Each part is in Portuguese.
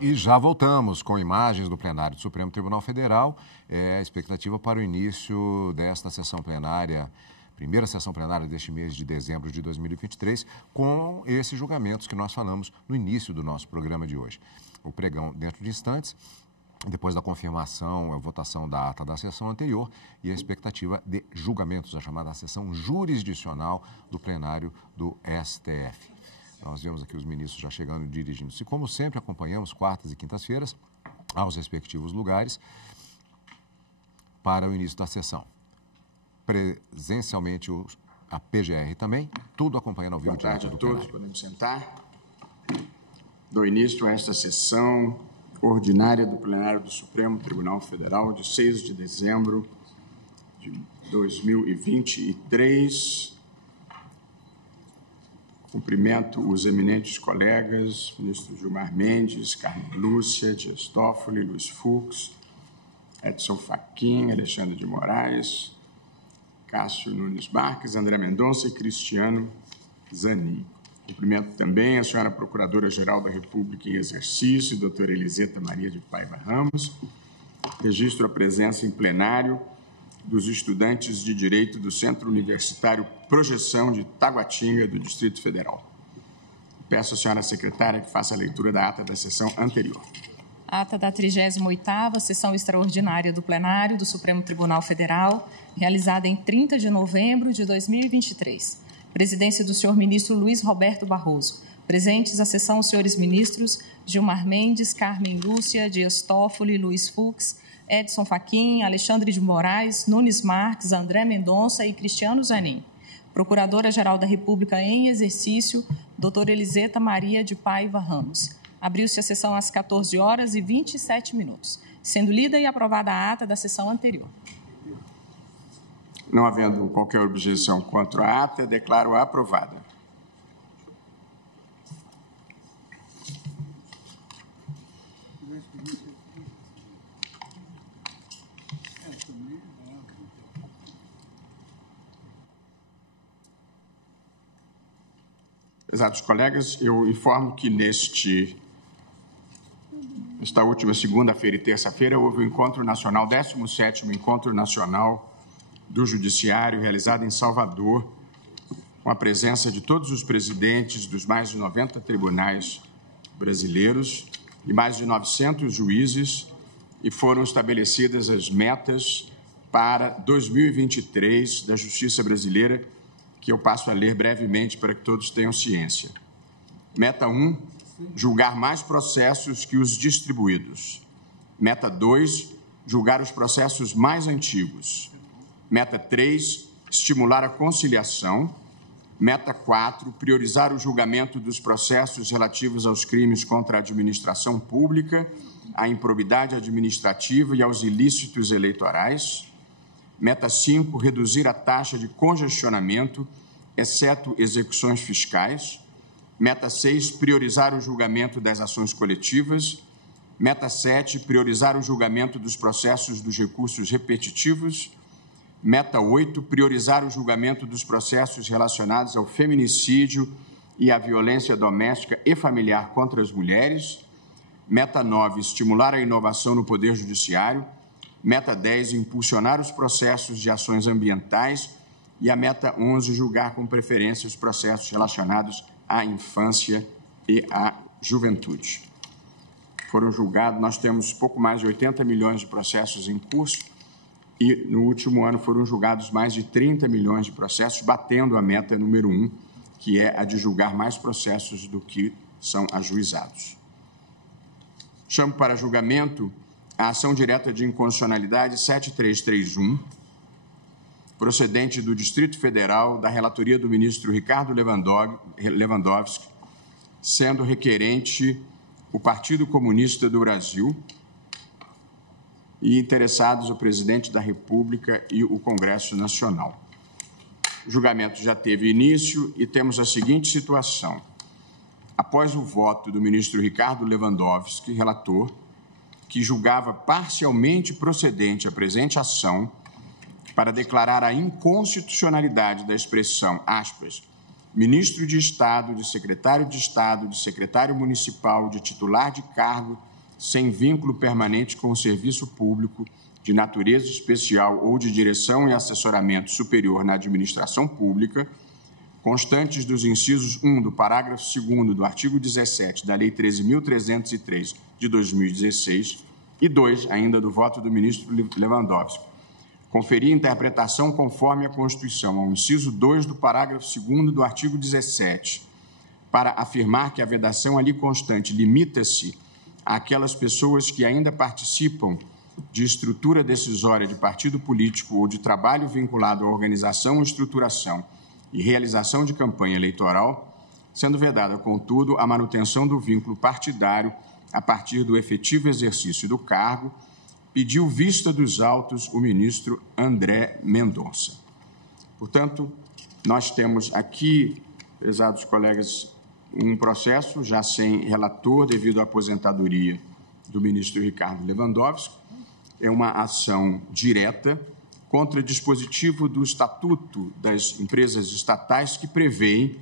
E já voltamos com imagens do plenário do Supremo Tribunal Federal. A expectativa para o início desta sessão plenária, primeira sessão plenária deste mês de dezembro de 2023, com esses julgamentos que nós falamos no início do nosso programa de hoje. O pregão dentro de instantes, depois da confirmação, a votação da ata da sessão anterior e a expectativa de julgamentos, a chamada sessão jurisdicional do plenário do STF. Nós vemos aqui os ministros já chegando e dirigindo-se. Como sempre, acompanhamos quartas e quintas-feiras aos respectivos lugares para o início da sessão. Presencialmente, a PGR também, tudo acompanhando ao vivo direto do plenário. Boa tarde a todos, podemos sentar. Dou início a esta sessão ordinária do plenário do Supremo Tribunal Federal de 6 de dezembro de 2023. Cumprimento os eminentes colegas, ministro Gilmar Mendes, Carmen Lúcia, Dias Toffoli, Luiz Fux, Edson Fachin, Alexandre de Moraes, Cássio Nunes Marques, André Mendonça e Cristiano Zanin. Cumprimento também a senhora Procuradora-Geral da República em exercício, doutora Eliseta Maria de Paiva Ramos. Registro a presença em plenário dos estudantes de Direito do Centro Universitário Projeção de Taguatinga, do Distrito Federal. Peço à senhora secretária que faça a leitura da ata da sessão anterior. Ata da 38ª Sessão Extraordinária do Plenário do Supremo Tribunal Federal, realizada em 30 de novembro de 2023. Presidência do senhor ministro Luiz Roberto Barroso. Presentes à sessão os senhores ministros Gilmar Mendes, Carmen Lúcia, Dias Toffoli, Luiz Fux, Edson Fachin, Alexandre de Moraes, Nunes Marques, André Mendonça e Cristiano Zanin. Procuradora-Geral da República em exercício, doutora Eliseta Maria de Paiva Ramos. Abriu-se a sessão às 14h27, sendo lida e aprovada a ata da sessão anterior. Não havendo qualquer objeção contra a ata, declaro-a aprovada. Prezados colegas, eu informo que esta última segunda-feira e terça-feira houve o Encontro Nacional, 17º Encontro Nacional do Judiciário, realizado em Salvador, com a presença de todos os presidentes dos mais de 90 tribunais brasileiros e mais de 900 juízes, e foram estabelecidas as metas para 2023 da Justiça Brasileira, que eu passo a ler brevemente para que todos tenham ciência. Meta 1, julgar mais processos que os distribuídos. Meta 2, julgar os processos mais antigos. Meta 3, estimular a conciliação. Meta 4, priorizar o julgamento dos processos relativos aos crimes contra a administração pública, à improbidade administrativa e aos ilícitos eleitorais. Meta 5, reduzir a taxa de congestionamento, exceto execuções fiscais. Meta 6, priorizar o julgamento das ações coletivas. Meta 7, priorizar o julgamento dos processos dos recursos repetitivos. Meta 8, priorizar o julgamento dos processos relacionados ao feminicídio e à violência doméstica e familiar contra as mulheres. Meta 9, estimular a inovação no Poder Judiciário. Meta 10, impulsionar os processos de ações ambientais. E a meta 11, julgar com preferência os processos relacionados à infância e à juventude. Foram julgados, nós temos pouco mais de 80 milhões de processos em curso e no último ano foram julgados mais de 30 milhões de processos, batendo a meta número 1, que é a de julgar mais processos do que são ajuizados. Chamo para julgamento a ação direta de inconstitucionalidade 7331, procedente do Distrito Federal, da relatoria do ministro Ricardo Lewandowski, sendo requerente o Partido Comunista do Brasil e interessados o Presidente da República e o Congresso Nacional. O julgamento já teve início e temos a seguinte situação. Após o voto do ministro Ricardo Lewandowski, relator, que julgava parcialmente procedente a presente ação para declarar a inconstitucionalidade da expressão, aspas, ministro de Estado, de secretário municipal, de titular de cargo sem vínculo permanente com o serviço público, de natureza especial ou de direção e assessoramento superior na administração pública, constantes dos incisos 1 do parágrafo 2º do artigo 17 da Lei 13.303 de 2016 e 2, ainda do voto do ministro Lewandowski, conferir interpretação conforme a Constituição ao inciso 2 do parágrafo 2º do artigo 17, para afirmar que a vedação ali constante limita-se àquelas pessoas que ainda participam de estrutura decisória de partido político ou de trabalho vinculado à organização, estruturação e realização de campanha eleitoral, sendo vedada, contudo, a manutenção do vínculo partidário a partir do efetivo exercício do cargo, pediu vista dos autos o ministro André Mendonça. Portanto, nós temos aqui, prezados colegas, um processo já sem relator devido à aposentadoria do ministro Ricardo Lewandowski. É uma ação direta contra dispositivo do Estatuto das Empresas Estatais que prevê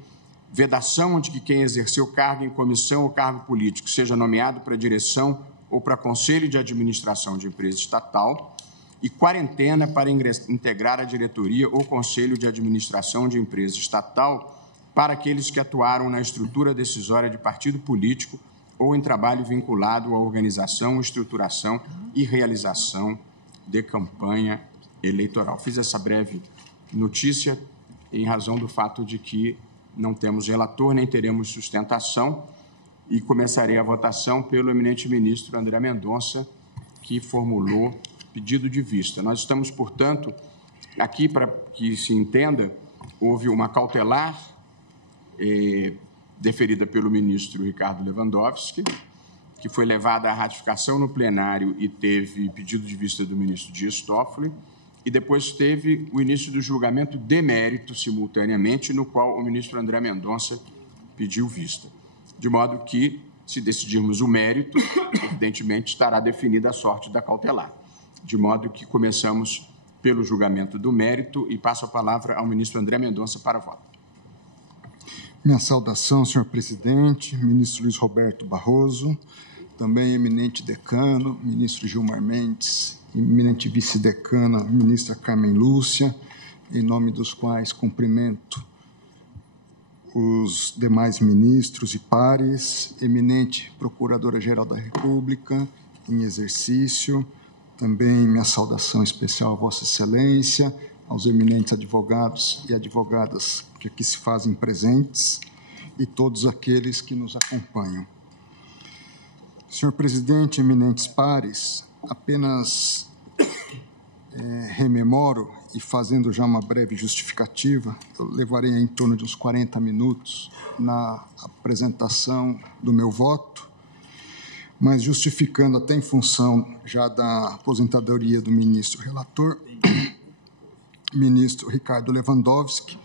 vedação de que quem exerceu cargo em comissão ou cargo político seja nomeado para direção ou para conselho de administração de empresa estatal e quarentena para integrar a diretoria ou conselho de administração de empresa estatal para aqueles que atuaram na estrutura decisória de partido político ou em trabalho vinculado à organização, estruturação e realização de campanha eleitoral. Fiz essa breve notícia em razão do fato de que não temos relator, nem teremos sustentação, e começarei a votação pelo eminente ministro André Mendonça, que formulou pedido de vista. Nós estamos, portanto, aqui para que se entenda, houve uma cautelar deferida pelo ministro Ricardo Lewandowski, que foi levada à ratificação no plenário e teve pedido de vista do ministro Dias Toffoli, e depois teve o início do julgamento de mérito simultaneamente, no qual o ministro André Mendonça pediu vista. De modo que, se decidirmos o mérito, evidentemente estará definida a sorte da cautelar. De modo que começamos pelo julgamento do mérito e passo a palavra ao ministro André Mendonça para voto. Minha saudação, senhor presidente, ministro Luiz Roberto Barroso, também eminente decano, ministro Gilmar Mendes, eminente vice-decana, ministra Carmen Lúcia, em nome dos quais cumprimento os demais ministros e pares, eminente Procuradora-Geral da República, em exercício, também minha saudação especial a Vossa Excelência, aos eminentes advogados e advogadas que aqui se fazem presentes e todos aqueles que nos acompanham. Senhor presidente, eminentes pares, apenas rememoro e fazendo já uma breve justificativa, eu levarei em torno de uns 40 minutos na apresentação do meu voto, mas justificando até em função já da aposentadoria do ministro relator, ministro Ricardo Lewandowski,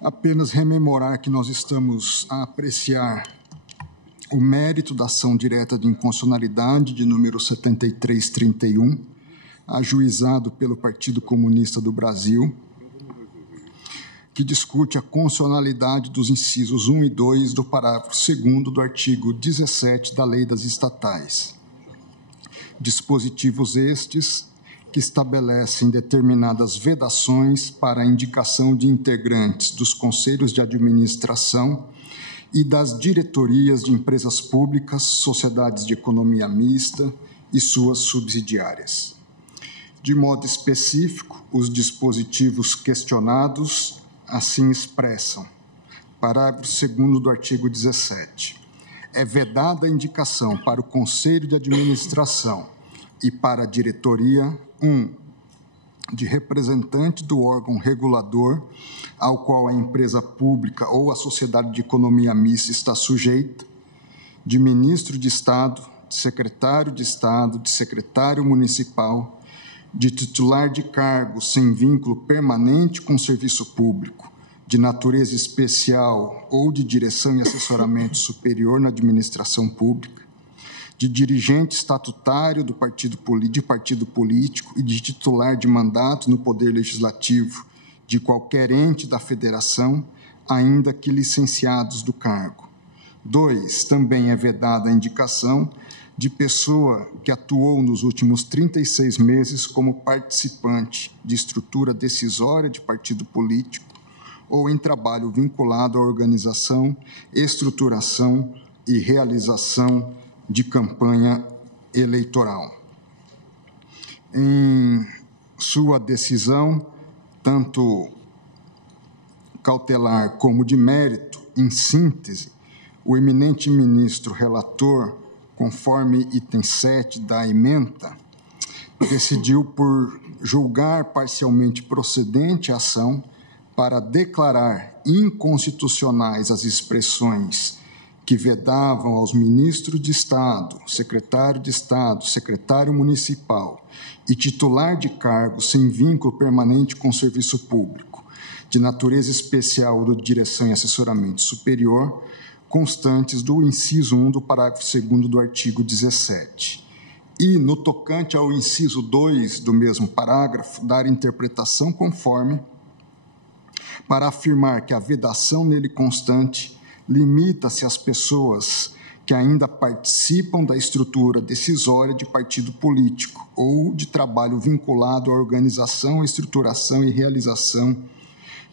apenas rememorar que nós estamos a apreciar o mérito da ação direta de inconstitucionalidade de número 7331, ajuizado pelo Partido Comunista do Brasil, que discute a constitucionalidade dos incisos 1 e 2 do parágrafo 2º do artigo 17 da Lei das Estatais. Dispositivos estes que estabelecem determinadas vedações para a indicação de integrantes dos conselhos de administração e das diretorias de empresas públicas, sociedades de economia mista e suas subsidiárias. De modo específico, os dispositivos questionados assim expressam. Parágrafo 2º do artigo 17. É vedada a indicação para o Conselho de Administração e para a diretoria, de representante do órgão regulador ao qual a empresa pública ou a sociedade de economia mista está sujeita, de ministro de Estado, de secretário municipal, de titular de cargo sem vínculo permanente com o serviço público, de natureza especial ou de direção e assessoramento superior na administração pública, de dirigente estatutário de partido político e de titular de mandato no Poder Legislativo de qualquer ente da Federação, ainda que licenciados do cargo. 2. Também é vedada a indicação de pessoa que atuou nos últimos 36 meses como participante de estrutura decisória de partido político ou em trabalho vinculado à organização, estruturação e realização de campanha eleitoral. Em sua decisão, tanto cautelar como de mérito, em síntese, o eminente ministro relator, conforme item 7 da ementa, decidiu por julgar parcialmente procedente a ação para declarar inconstitucionais as expressões que vedavam aos ministros de Estado, secretário de Estado, secretário municipal e titular de cargo sem vínculo permanente com o serviço público, de natureza especial ou de direção e assessoramento superior, constantes do inciso 1 do parágrafo 2º do artigo 17. E, no tocante ao inciso 2 do mesmo parágrafo, dar interpretação conforme para afirmar que a vedação nele constante limita-se às pessoas que ainda participam da estrutura decisória de partido político ou de trabalho vinculado à organização, estruturação e realização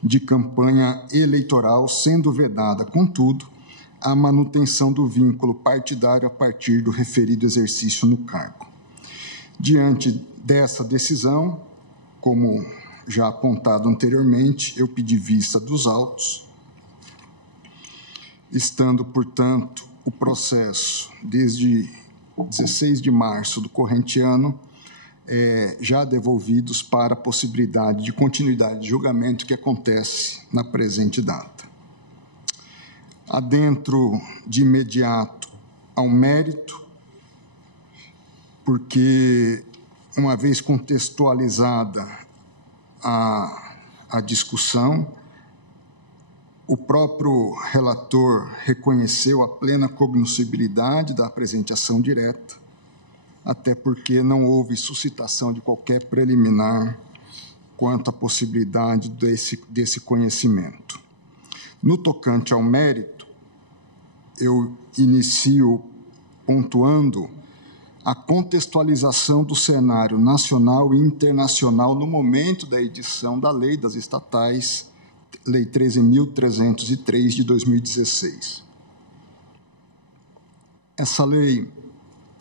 de campanha eleitoral, sendo vedada, contudo, a manutenção do vínculo partidário a partir do referido exercício no cargo. Diante dessa decisão, como já apontado anteriormente, eu pedi vista dos autos, estando, portanto, o processo desde 16 de março do corrente ano já devolvidos para a possibilidade de continuidade de julgamento que acontece na presente data. Adentro de imediato ao mérito, porque, uma vez contextualizada a discussão, o próprio relator reconheceu a plena cognoscibilidade da presente ação direta, até porque não houve suscitação de qualquer preliminar quanto à possibilidade desse conhecimento. No tocante ao mérito, eu inicio pontuando a contextualização do cenário nacional e internacional no momento da edição da Lei das Estatais, Lei 13.303 de 2016. Essa lei,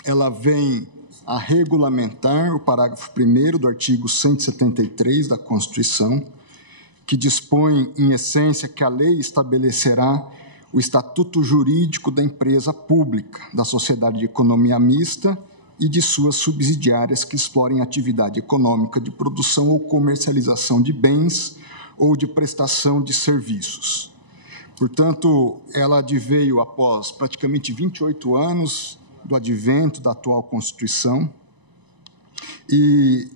ela vem a regulamentar o parágrafo 1º do artigo 173 da Constituição, que dispõe, em essência, que a lei estabelecerá o estatuto jurídico da empresa pública, da sociedade de economia mista e de suas subsidiárias que explorem atividade econômica de produção ou comercialização de bens ou de prestação de serviços. Portanto, ela adveio após praticamente 28 anos do advento da atual Constituição e,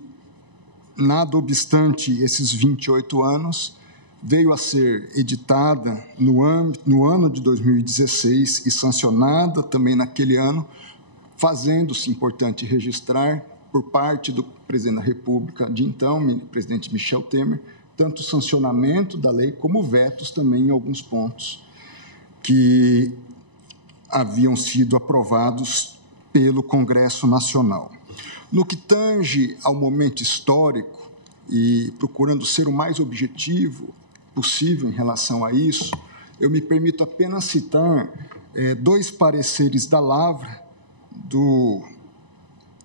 nada obstante esses 28 anos, veio a ser editada no ano de 2016 e sancionada também naquele ano, fazendo-se importante registrar, por parte do presidente da República de então, presidente Michel Temer, tanto o sancionamento da lei como vetos também em alguns pontos que haviam sido aprovados pelo Congresso Nacional. No que tange ao momento histórico, e procurando ser o mais objetivo possível em relação a isso, eu me permito apenas citar dois pareceres da Lavra,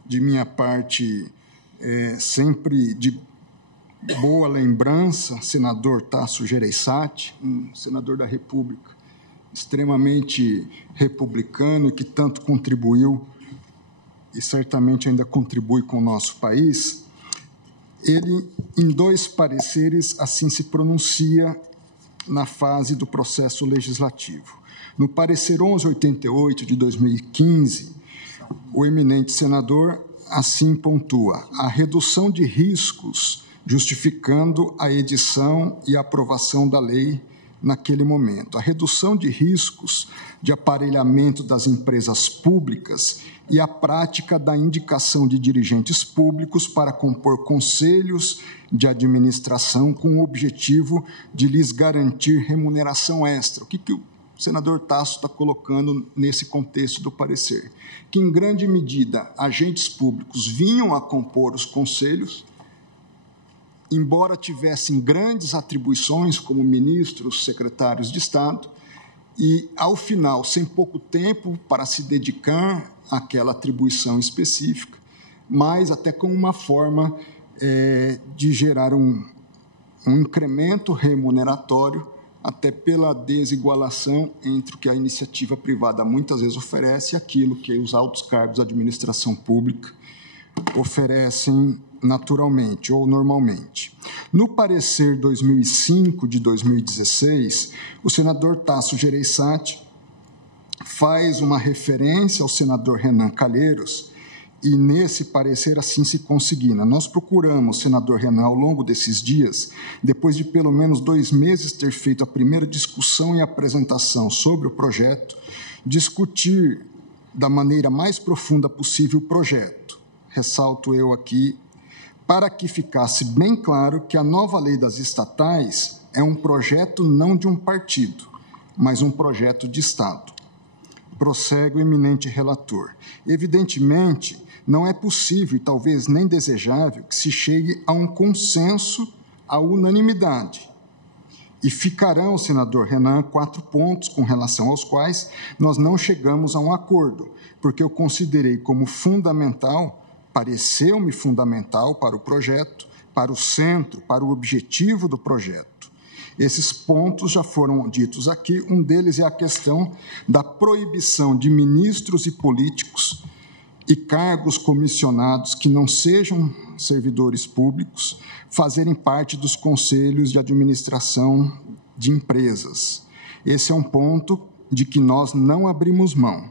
de minha parte, sempre de boa lembrança, senador Tasso Gereissati, um senador da República extremamente republicano e que tanto contribuiu e certamente ainda contribui com o nosso país. Ele, em dois pareceres, assim se pronuncia na fase do processo legislativo. No parecer 1188 de 2015, o eminente senador assim pontua: a redução de riscos justificando a edição e a aprovação da lei naquele momento: a redução de riscos de aparelhamento das empresas públicas e a prática da indicação de dirigentes públicos para compor conselhos de administração com o objetivo de lhes garantir remuneração extra. O que o senador Tasso está colocando nesse contexto do parecer? Que, em grande medida, agentes públicos vinham a compor os conselhos, embora tivessem grandes atribuições como ministros, secretários de Estado, e, ao final, sem pouco tempo para se dedicar àquela atribuição específica, mas até como uma forma de gerar um incremento remuneratório, até pela desigualação entre o que a iniciativa privada muitas vezes oferece e aquilo que os altos cargos da administração pública oferecem naturalmente ou normalmente. No parecer 2005 de 2016, o senador Tasso Gereissati faz uma referência ao senador Renan Calheiros e, nesse parecer, assim se consigna: nós procuramos, senador Renan, ao longo desses dias, depois de pelo menos 2 meses ter feito a primeira discussão e apresentação sobre o projeto, discutir da maneira mais profunda possível o projeto. Ressalto eu aqui, para que ficasse bem claro que a nova lei das estatais é um projeto não de um partido, mas um projeto de Estado. Prossegue o eminente relator: evidentemente, não é possível e talvez nem desejável que se chegue a um consenso, à unanimidade. E ficarão, senador Renan, 4 pontos com relação aos quais nós não chegamos a um acordo, porque eu considerei como fundamental, pareceu-me fundamental para o projeto, para o centro, para o objetivo do projeto. Esses pontos já foram ditos aqui. Um deles é a questão da proibição de ministros e políticos e cargos comissionados que não sejam servidores públicos fazerem parte dos conselhos de administração de empresas. Esse é um ponto de que nós não abrimos mão,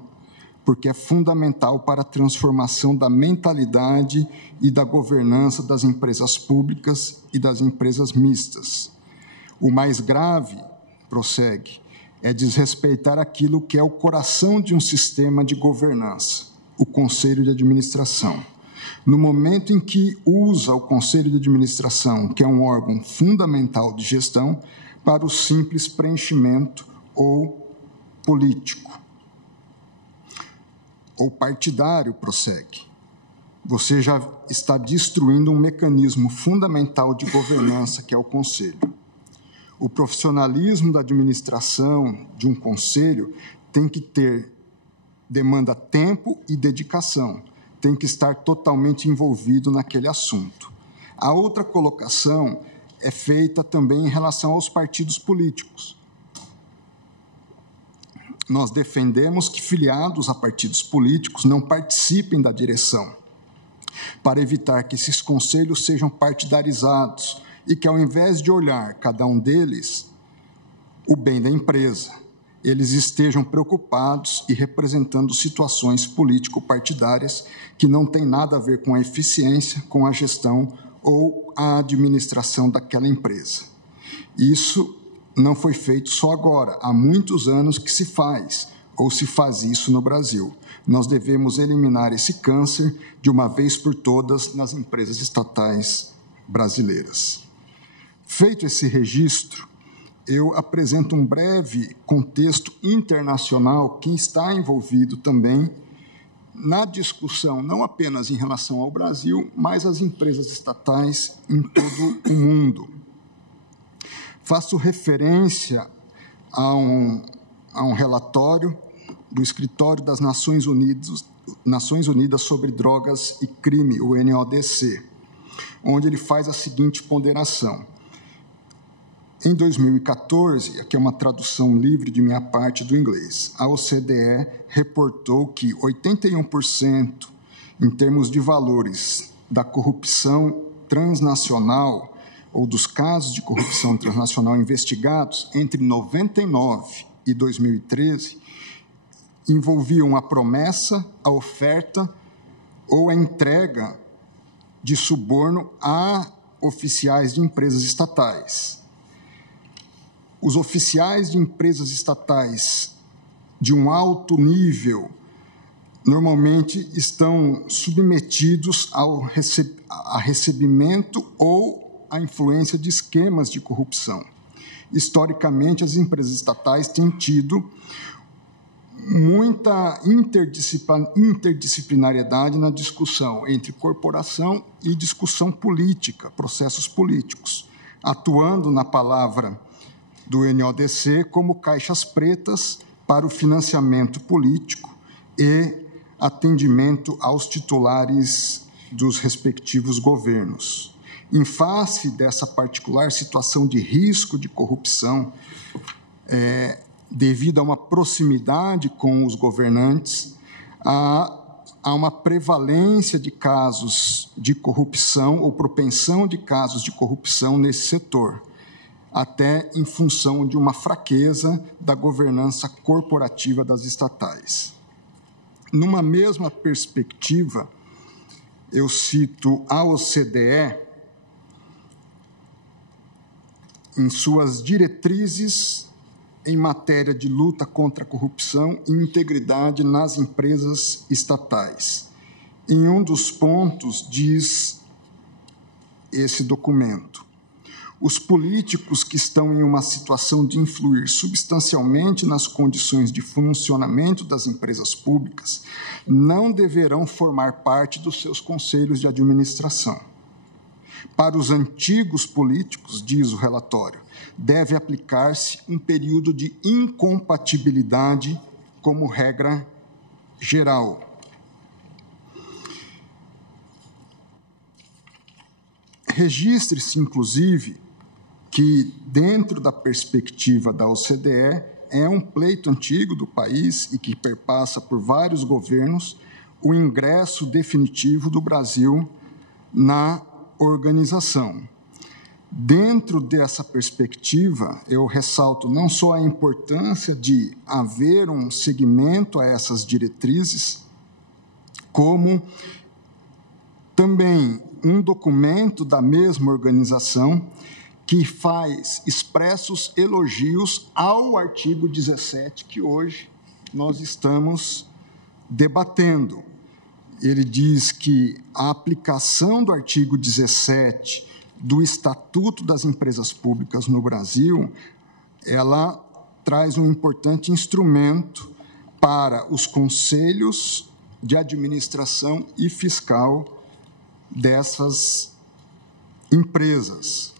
porque é fundamental para a transformação da mentalidade e da governança das empresas públicas e das empresas mistas. O mais grave, prossegue, é desrespeitar aquilo que é o coração de um sistema de governança, o Conselho de Administração. No momento em que usa o Conselho de Administração, que é um órgão fundamental de gestão, para o simples preenchimento ou político, ou partidário, prossegue. Você já está destruindo um mecanismo fundamental de governança, que é o Conselho. O profissionalismo da administração de um conselho tem que demanda tempo e dedicação, tem que estar totalmente envolvido naquele assunto. A outra colocação é feita também em relação aos partidos políticos. Nós defendemos que filiados a partidos políticos não participem da direção, para evitar que esses conselhos sejam partidarizados e que, ao invés de olhar cada um deles o bem da empresa, eles estejam preocupados e representando situações político-partidárias que não têm nada a ver com a eficiência, com a gestão ou a administração daquela empresa. Isso não foi feito só agora, há muitos anos que se faz, ou se faz isso no Brasil. Nós devemos eliminar esse câncer de uma vez por todas nas empresas estatais brasileiras. Feito esse registro, eu apresento um breve contexto internacional que está envolvido também na discussão, não apenas em relação ao Brasil, mas às empresas estatais em todo o mundo. Faço referência a um relatório do Escritório das Nações Unidas sobre Drogas e Crime, o NODC, onde ele faz a seguinte ponderação. Em 2014, aqui é uma tradução livre de minha parte do inglês, a OCDE reportou que 81%, em termos de valores da corrupção transnacional ou dos casos de corrupção transnacional investigados entre 99 e 2013, envolviam a promessa, a oferta ou a entrega de suborno a oficiais de empresas estatais. os oficiais de empresas estatais de um alto nível normalmente estão submetidos a recebimento ou à influência de esquemas de corrupção. Historicamente, as empresas estatais têm tido muita interdisciplinariedade na discussão entre corporação e discussão política, processos políticos, atuando, na palavra do NODC, como caixas pretas para o financiamento político e atendimento aos titulares dos respectivos governos. Em face dessa particular situação de risco de corrupção, devido a uma proximidade com os governantes, há uma prevalência de casos de corrupção ou propensão de casos de corrupção nesse setor, até em função de uma fraqueza da governança corporativa das estatais. Numa mesma perspectiva, eu cito a OCDE em suas diretrizes em matéria de luta contra a corrupção e integridade nas empresas estatais. Em um dos pontos, diz esse documento: os políticos que estão em uma situação de influir substancialmente nas condições de funcionamento das empresas públicas não deverão formar parte dos seus conselhos de administração. Para os antigos políticos, diz o relatório, deve aplicar-se um período de incompatibilidade como regra geral. Registre-se, inclusive, que, dentro da perspectiva da OCDE, é um pleito antigo do país e que perpassa por vários governos o ingresso definitivo do Brasil na organização. Dentro dessa perspectiva, eu ressalto não só a importância de haver um seguimento a essas diretrizes, como também um documento da mesma organização que faz expressos elogios ao artigo 17 que hoje nós estamos debatendo. Ele diz que a aplicação do artigo 17 do Estatuto das Empresas Públicas no Brasil, ela traz um importante instrumento para os conselhos de administração e fiscal dessas empresas.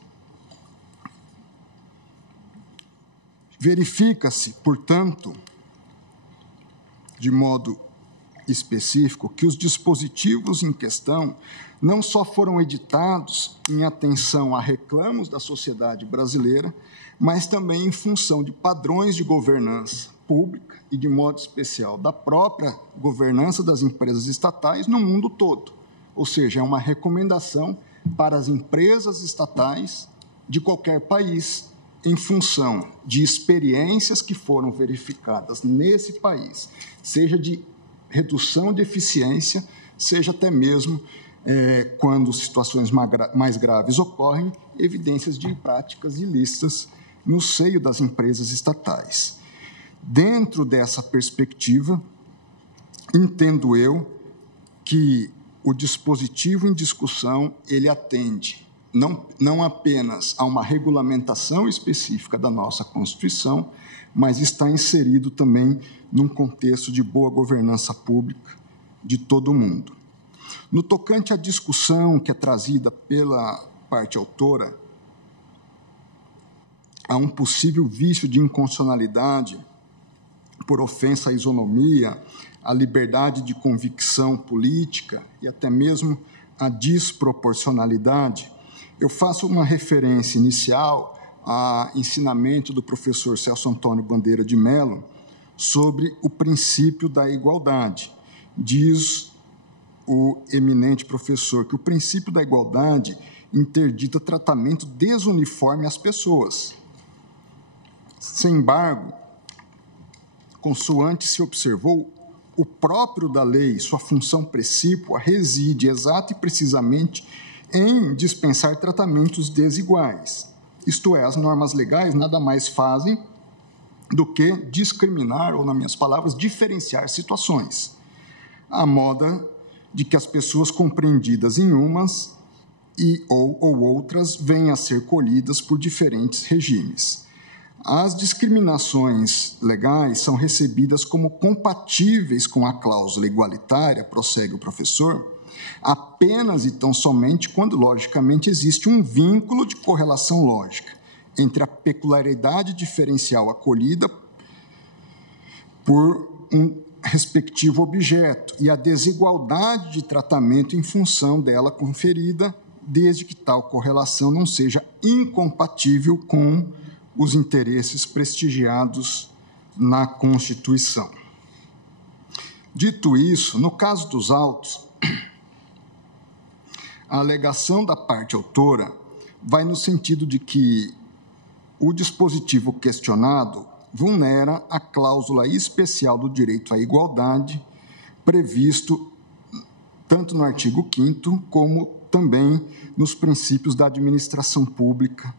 Verifica-se, portanto, de modo específico, que os dispositivos em questão não só foram editados em atenção a reclamos da sociedade brasileira, mas também em função de padrões de governança pública e, de modo especial, da própria governança das empresas estatais no mundo todo. Ou seja, é uma recomendação para as empresas estatais de qualquer país, em função de experiências que foram verificadas nesse país, seja de redução de eficiência, seja até mesmo, quando situações mais graves ocorrem, evidências de práticas ilícitas no seio das empresas estatais. Dentro dessa perspectiva, entendo eu que o dispositivo em discussão, ele atende não apenas a uma regulamentação específica da nossa Constituição, mas está inserido também num contexto de boa governança pública de todo o mundo. No tocante à discussão que é trazida pela parte autora, a um possível vício de inconstitucionalidade por ofensa à isonomia, à liberdade de convicção política e até mesmo à desproporcionalidade, eu faço uma referência inicial a ensinamento do professor Celso Antônio Bandeira de Mello sobre o princípio da igualdade. Diz o eminente professor que o princípio da igualdade interdita tratamento desuniforme às pessoas. Sem embargo, consoante se observou, o próprio da lei, sua função precípua, reside exata e precisamente em dispensar tratamentos desiguais. isto é, as normas legais nada mais fazem do que discriminar, ou, nas minhas palavras, diferenciar situações, à moda de que as pessoas compreendidas em umas ou outras venham a ser colhidas por diferentes regimes. As discriminações legais são recebidas como compatíveis com a cláusula igualitária, prossegue o professor, apenas e tão somente quando, logicamente, existe um vínculo de correlação lógica entre a peculiaridade diferencial acolhida por um respectivo objeto e a desigualdade de tratamento em função dela conferida, desde que tal correlação não seja incompatível com os interesses prestigiados na Constituição. Dito isso, no caso dos autos, a alegação da parte autora vai no sentido de que o dispositivo questionado vulnera a cláusula especial do direito à igualdade, previsto tanto no artigo 5º como também nos princípios da administração pública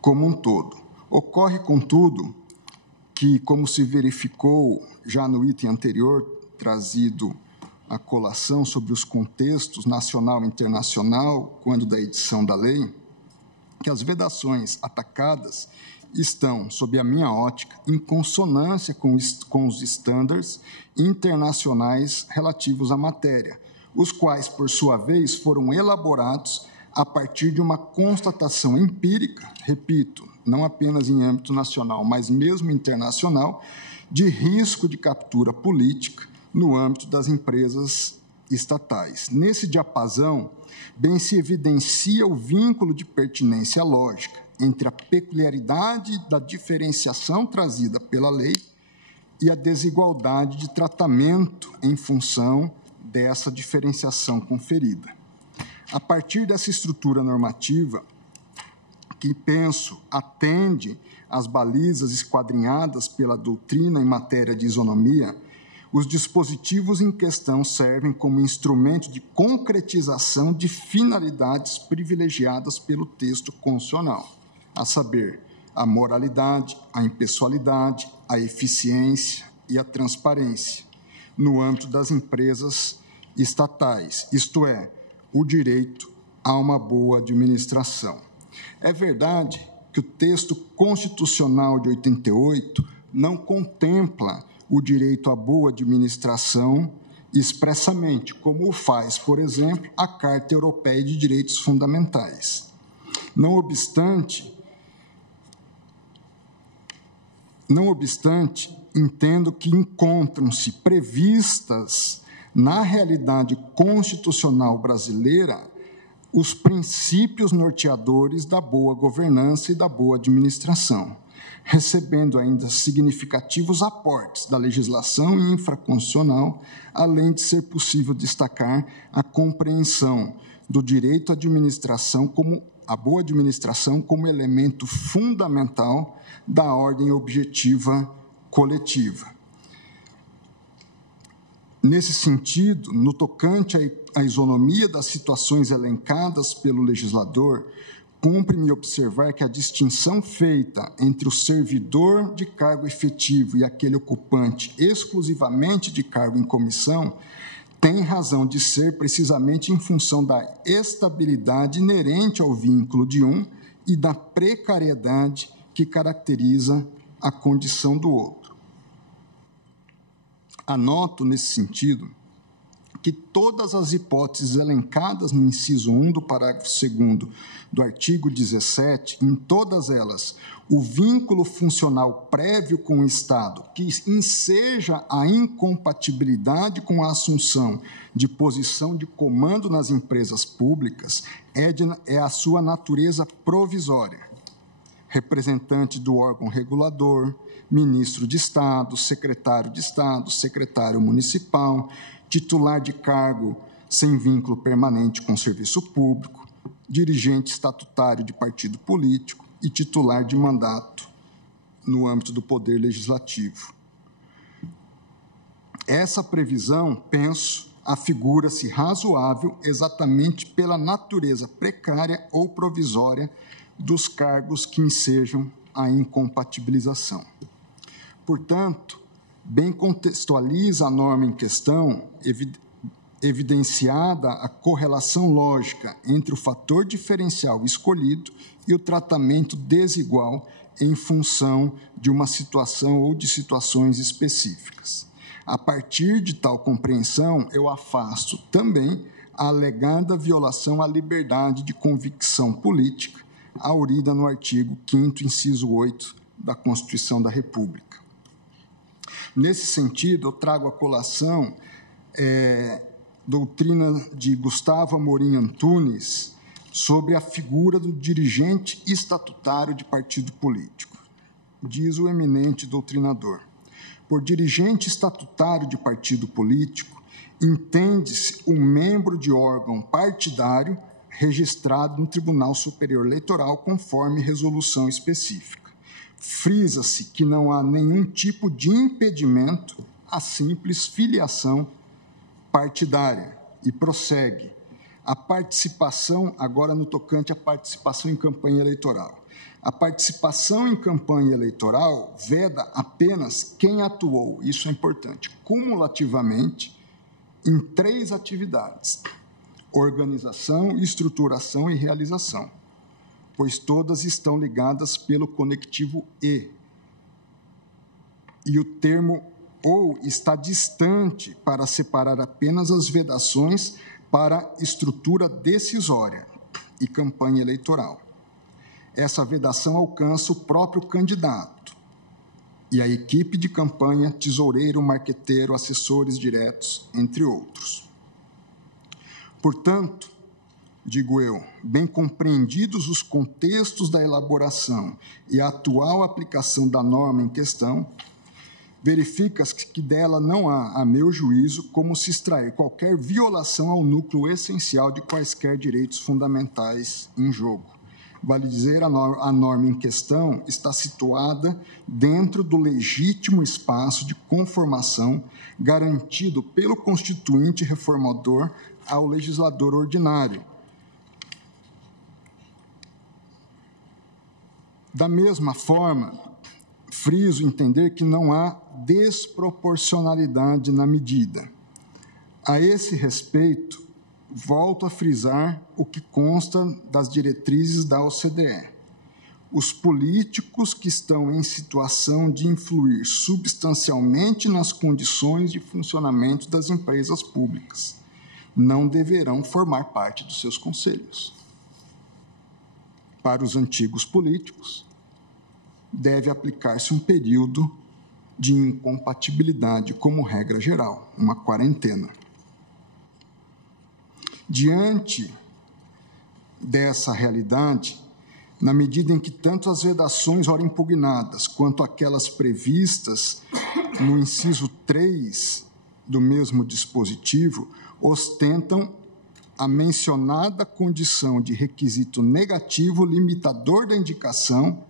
como um todo. Ocorre, contudo, que, como se verificou já no item anterior, trazido à colação sobre os contextos nacional e internacional, quando da edição da lei, que as vedações atacadas estão, sob a minha ótica, em consonância com os estándares internacionais relativos à matéria, os quais, por sua vez, foram elaborados a partir de uma constatação empírica, repito, não apenas em âmbito nacional, mas mesmo internacional, de risco de captura política no âmbito das empresas estatais. Nesse diapasão, bem se evidencia o vínculo de pertinência lógica entre a peculiaridade da diferenciação trazida pela lei e a desigualdade de tratamento em função dessa diferenciação conferida. A partir dessa estrutura normativa, que, penso, atende às balizas esquadrinhadas pela doutrina em matéria de isonomia, os dispositivos em questão servem como instrumento de concretização de finalidades privilegiadas pelo texto constitucional, a saber, a moralidade, a impessoalidade, a eficiência e a transparência, no âmbito das empresas estatais, isto é, o direito a uma boa administração. É verdade que o texto constitucional de 88 não contempla o direito à boa administração expressamente, como o faz, por exemplo, a Carta Europeia de Direitos Fundamentais. Não obstante, entendo que encontram-se previstas na realidade constitucional brasileira os princípios norteadores da boa governança e da boa administração, recebendo ainda significativos aportes da legislação infraconstitucional, além de ser possível destacar a compreensão do direito à administração a boa administração como elemento fundamental da ordem objetiva coletiva. Nesse sentido, no tocante à isonomia das situações elencadas pelo legislador, cumpre-me observar que a distinção feita entre o servidor de cargo efetivo e aquele ocupante exclusivamente de cargo em comissão tem razão de ser precisamente em função da estabilidade inerente ao vínculo de um e da precariedade que caracteriza a condição do outro. Anoto, nesse sentido, que todas as hipóteses elencadas no inciso 1 do parágrafo 2º do artigo 17, em todas elas, o vínculo funcional prévio com o Estado, que enseja a incompatibilidade com a assunção de posição de comando nas empresas públicas, é a sua natureza provisória. Representante do órgão regulador, ministro de Estado, secretário municipal, titular de cargo sem vínculo permanente com o serviço público, dirigente estatutário de partido político e titular de mandato no âmbito do Poder Legislativo. Essa previsão, penso, afigura-se razoável exatamente pela natureza precária ou provisória dos cargos que ensejam a incompatibilização. Portanto, bem contextualiza a norma em questão, evidenciada a correlação lógica entre o fator diferencial escolhido e o tratamento desigual em função de uma situação ou de situações específicas. A partir de tal compreensão, eu afasto também a alegada violação à liberdade de convicção política, aurida no artigo 5º, inciso 8 da Constituição da República. Nesse sentido, eu trago à colação doutrina de Gustavo Amorim Antunes sobre a figura do dirigente estatutário de partido político. Diz o eminente doutrinador: por dirigente estatutário de partido político, entende-se um membro de órgão partidário registrado no Tribunal Superior Eleitoral conforme resolução específica. Frisa-se que não há nenhum tipo de impedimento à simples filiação partidária. E prossegue: a participação, agora no tocante à participação em campanha eleitoral. A participação em campanha eleitoral veda apenas quem atuou, isso é importante, cumulativamente, em 3 atividades: organização, estruturação e realização, pois todas estão ligadas pelo conectivo E o termo ou está distante para separar apenas as vedações para estrutura decisória e campanha eleitoral. Essa vedação alcança o próprio candidato e a equipe de campanha, tesoureiro, marqueteiro, assessores diretos, entre outros. Portanto, digo eu, bem compreendidos os contextos da elaboração e a atual aplicação da norma em questão, verifica-se que dela não há, a meu juízo, como se extrair qualquer violação ao núcleo essencial de quaisquer direitos fundamentais em jogo. Vale dizer, a norma em questão está situada dentro do legítimo espaço de conformação garantido pelo Constituinte reformador ao legislador ordinário. Da mesma forma, friso entender que não há desproporcionalidade na medida. A esse respeito, volto a frisar o que consta das diretrizes da OCDE. Os políticos que estão em situação de influir substancialmente nas condições de funcionamento das empresas públicas não deverão formar parte dos seus conselhos. Para os antigos políticos, deve aplicar-se um período de incompatibilidade como regra geral, uma quarentena. Diante dessa realidade, na medida em que tanto as vedações ora impugnadas quanto aquelas previstas no inciso 3 do mesmo dispositivo ostentam a mencionada condição de requisito negativo limitador da indicação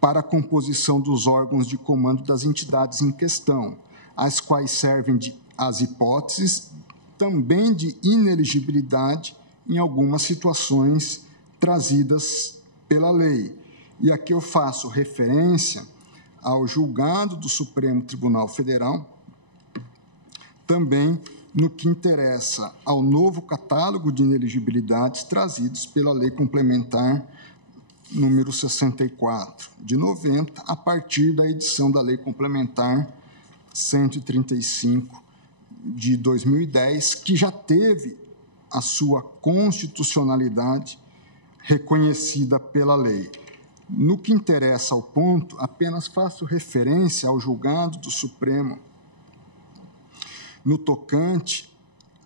para a composição dos órgãos de comando das entidades em questão, as quais servem as hipóteses também de ineligibilidade em algumas situações trazidas pela lei. E aqui eu faço referência ao julgado do Supremo Tribunal Federal, também no que interessa ao novo catálogo de ineligibilidades trazidos pela Lei Complementar número 64, de 90, a partir da edição da Lei Complementar 135, de 2010, que já teve a sua constitucionalidade reconhecida pela lei. No que interessa ao ponto, apenas faço referência ao julgado do Supremo no tocante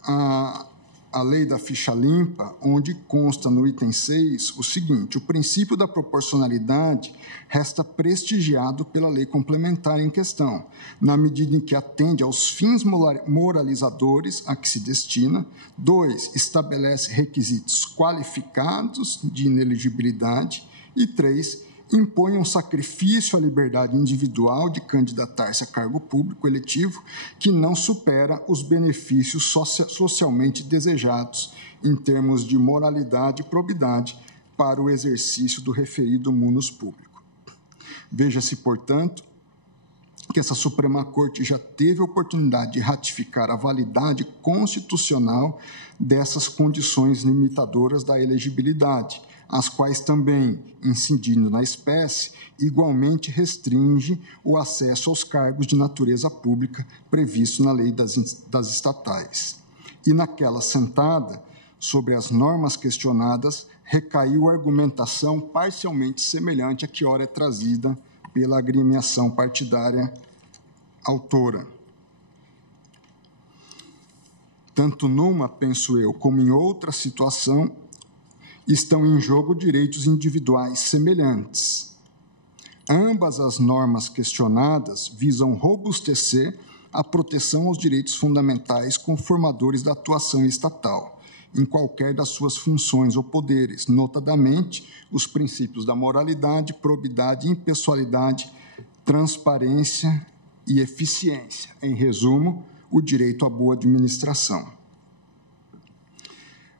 à lei da ficha limpa, onde consta no item 6 o seguinte: o princípio da proporcionalidade resta prestigiado pela lei complementar em questão, na medida em que atende aos fins moralizadores a que se destina. 2, estabelece requisitos qualificados de ineligibilidade. E 3, impõe um sacrifício à liberdade individual de candidatar-se a cargo público eletivo que não supera os benefícios socialmente desejados em termos de moralidade e probidade para o exercício do referido munus público. Veja-se, portanto, que essa Suprema Corte já teve a oportunidade de ratificar a validade constitucional dessas condições limitadoras da elegibilidade, as quais também, incidindo na espécie, igualmente restringe o acesso aos cargos de natureza pública previsto na lei das estatais. E naquela sentada, sobre as normas questionadas, recaiu a argumentação parcialmente semelhante à que ora é trazida pela agremiação partidária autora. Tanto numa, penso eu, como em outra situação, estão em jogo direitos individuais semelhantes. Ambas as normas questionadas visam robustecer a proteção aos direitos fundamentais conformadores da atuação estatal, em qualquer das suas funções ou poderes, notadamente os princípios da moralidade, probidade, impessoalidade, transparência e eficiência. Em resumo, o direito à boa administração.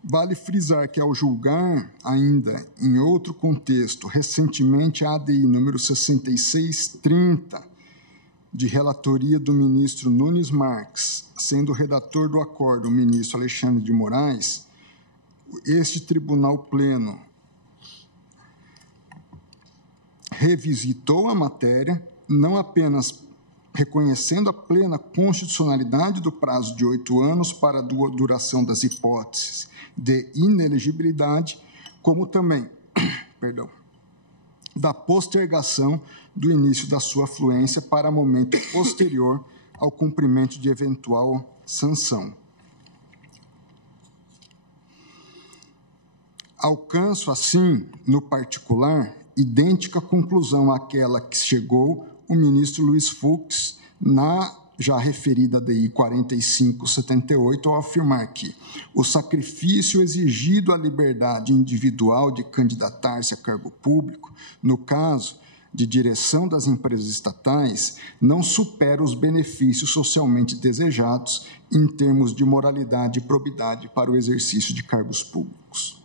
Vale frisar que, ao julgar, ainda em outro contexto, recentemente a ADI número 6630, de relatoria do ministro Nunes Marques, sendo redator do acordo o ministro Alexandre de Moraes, este Tribunal Pleno revisitou a matéria, não apenas reconhecendo a plena constitucionalidade do prazo de 8 anos para a duração das hipóteses de inelegibilidade, como também, da postergação do início da sua fluência para momento posterior ao cumprimento de eventual sanção. Alcanço, assim, no particular, idêntica conclusão àquela que chegou o ministro Luiz Fux na já referida DI 4578, ao afirmar que o sacrifício exigido à liberdade individual de candidatar-se a cargo público, no caso de direção das empresas estatais, não supera os benefícios socialmente desejados em termos de moralidade e probidade para o exercício de cargos públicos.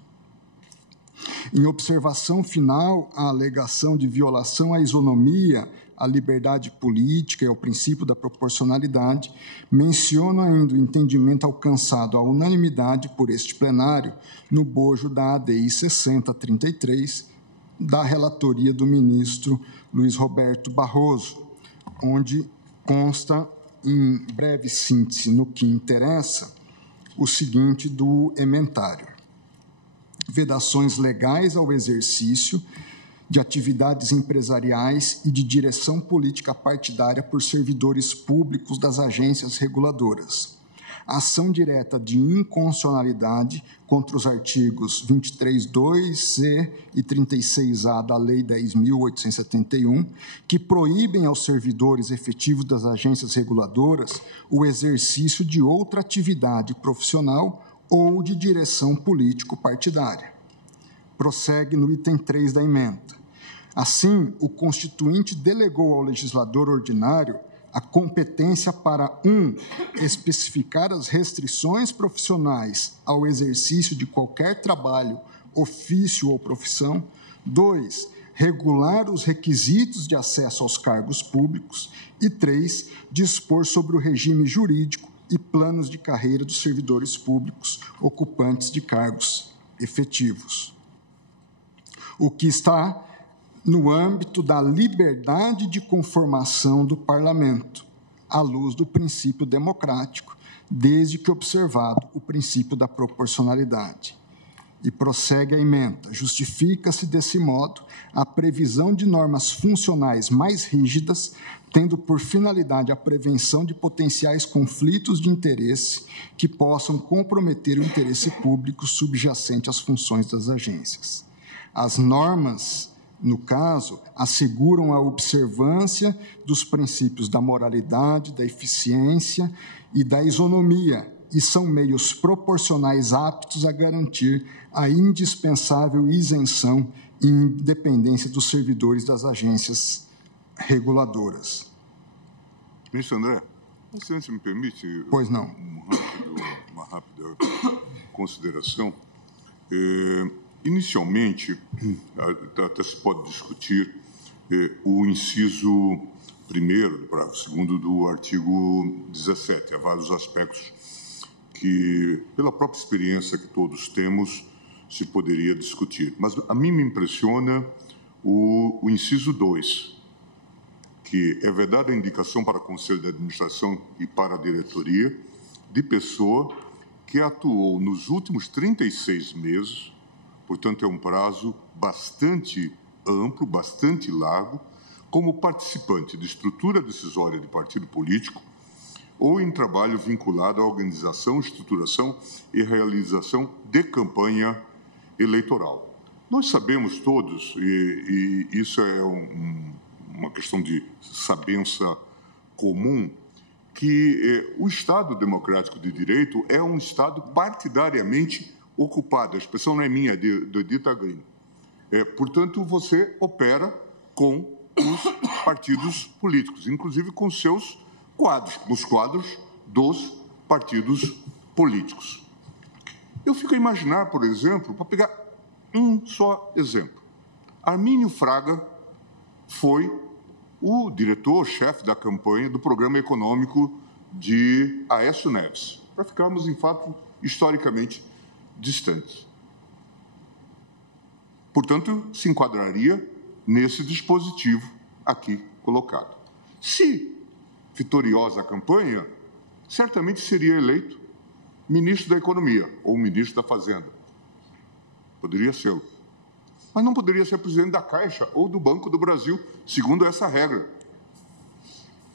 Em observação final, a alegação de violação à isonomia, à liberdade política e ao princípio da proporcionalidade, menciono ainda o entendimento alcançado à unanimidade por este plenário no bojo da ADI 6033, da relatoria do ministro Luiz Roberto Barroso, onde consta, em breve síntese no que interessa, o seguinte do ementário: vedações legais ao exercício de atividades empresariais e de direção política partidária por servidores públicos das agências reguladoras. Ação direta de inconstitucionalidade contra os artigos 23.2c e 36A da Lei 10.871, que proíbem aos servidores efetivos das agências reguladoras o exercício de outra atividade profissional ou de direção político-partidária. Prossegue no item 3 da emenda. Assim, o Constituinte delegou ao legislador ordinário a competência para 1. Especificar as restrições profissionais ao exercício de qualquer trabalho, ofício ou profissão. 2. Regular os requisitos de acesso aos cargos públicos. E 3. Dispor sobre o regime jurídico e planos de carreira dos servidores públicos ocupantes de cargos efetivos. O que está no âmbito da liberdade de conformação do parlamento, à luz do princípio democrático, desde que observado o princípio da proporcionalidade. E prossegue a emenda. Justifica-se, desse modo, a previsão de normas funcionais mais rígidas, tendo por finalidade a prevenção de potenciais conflitos de interesse que possam comprometer o interesse público subjacente às funções das agências. As normas, no caso, asseguram a observância dos princípios da moralidade, da eficiência e da isonomia, e são meios proporcionais aptos a garantir a indispensável isenção e independência dos servidores das agências reguladoras. Ministro André, se me permite... Pois não. Uma rápida consideração. Inicialmente, até se pode discutir o inciso 1º do parágrafo 2º do artigo 17. Há vários aspectos que, pela própria experiência que todos temos, se poderia discutir. Mas a mim me impressiona o inciso 2, que é vedada a indicação para o Conselho de Administração e para a diretoria de pessoa que atuou nos últimos 36 meses, portanto, é um prazo bastante amplo, bastante largo, como participante de estrutura decisória de partido político ou em trabalho vinculado à organização, estruturação e realização de campanha eleitoral. Nós sabemos todos, e isso é uma questão de sabença comum, que o Estado Democrático de Direito é um Estado partidariamente ocupado. A expressão não é minha, é do Edith Agrin. Portanto, você opera com os partidos políticos, inclusive com seus quadros, os quadros dos partidos políticos. Eu fico a imaginar, por exemplo, para pegar um só exemplo. Armínio Fraga foi o diretor-chefe da campanha do programa econômico de Aécio Neves, para ficarmos em fato historicamente distantes. Portanto, se enquadraria nesse dispositivo aqui colocado. Se vitoriosa a campanha, certamente seria eleito ministro da Economia ou ministro da Fazenda. Poderia ser. Mas não poderia ser presidente da Caixa ou do Banco do Brasil, segundo essa regra.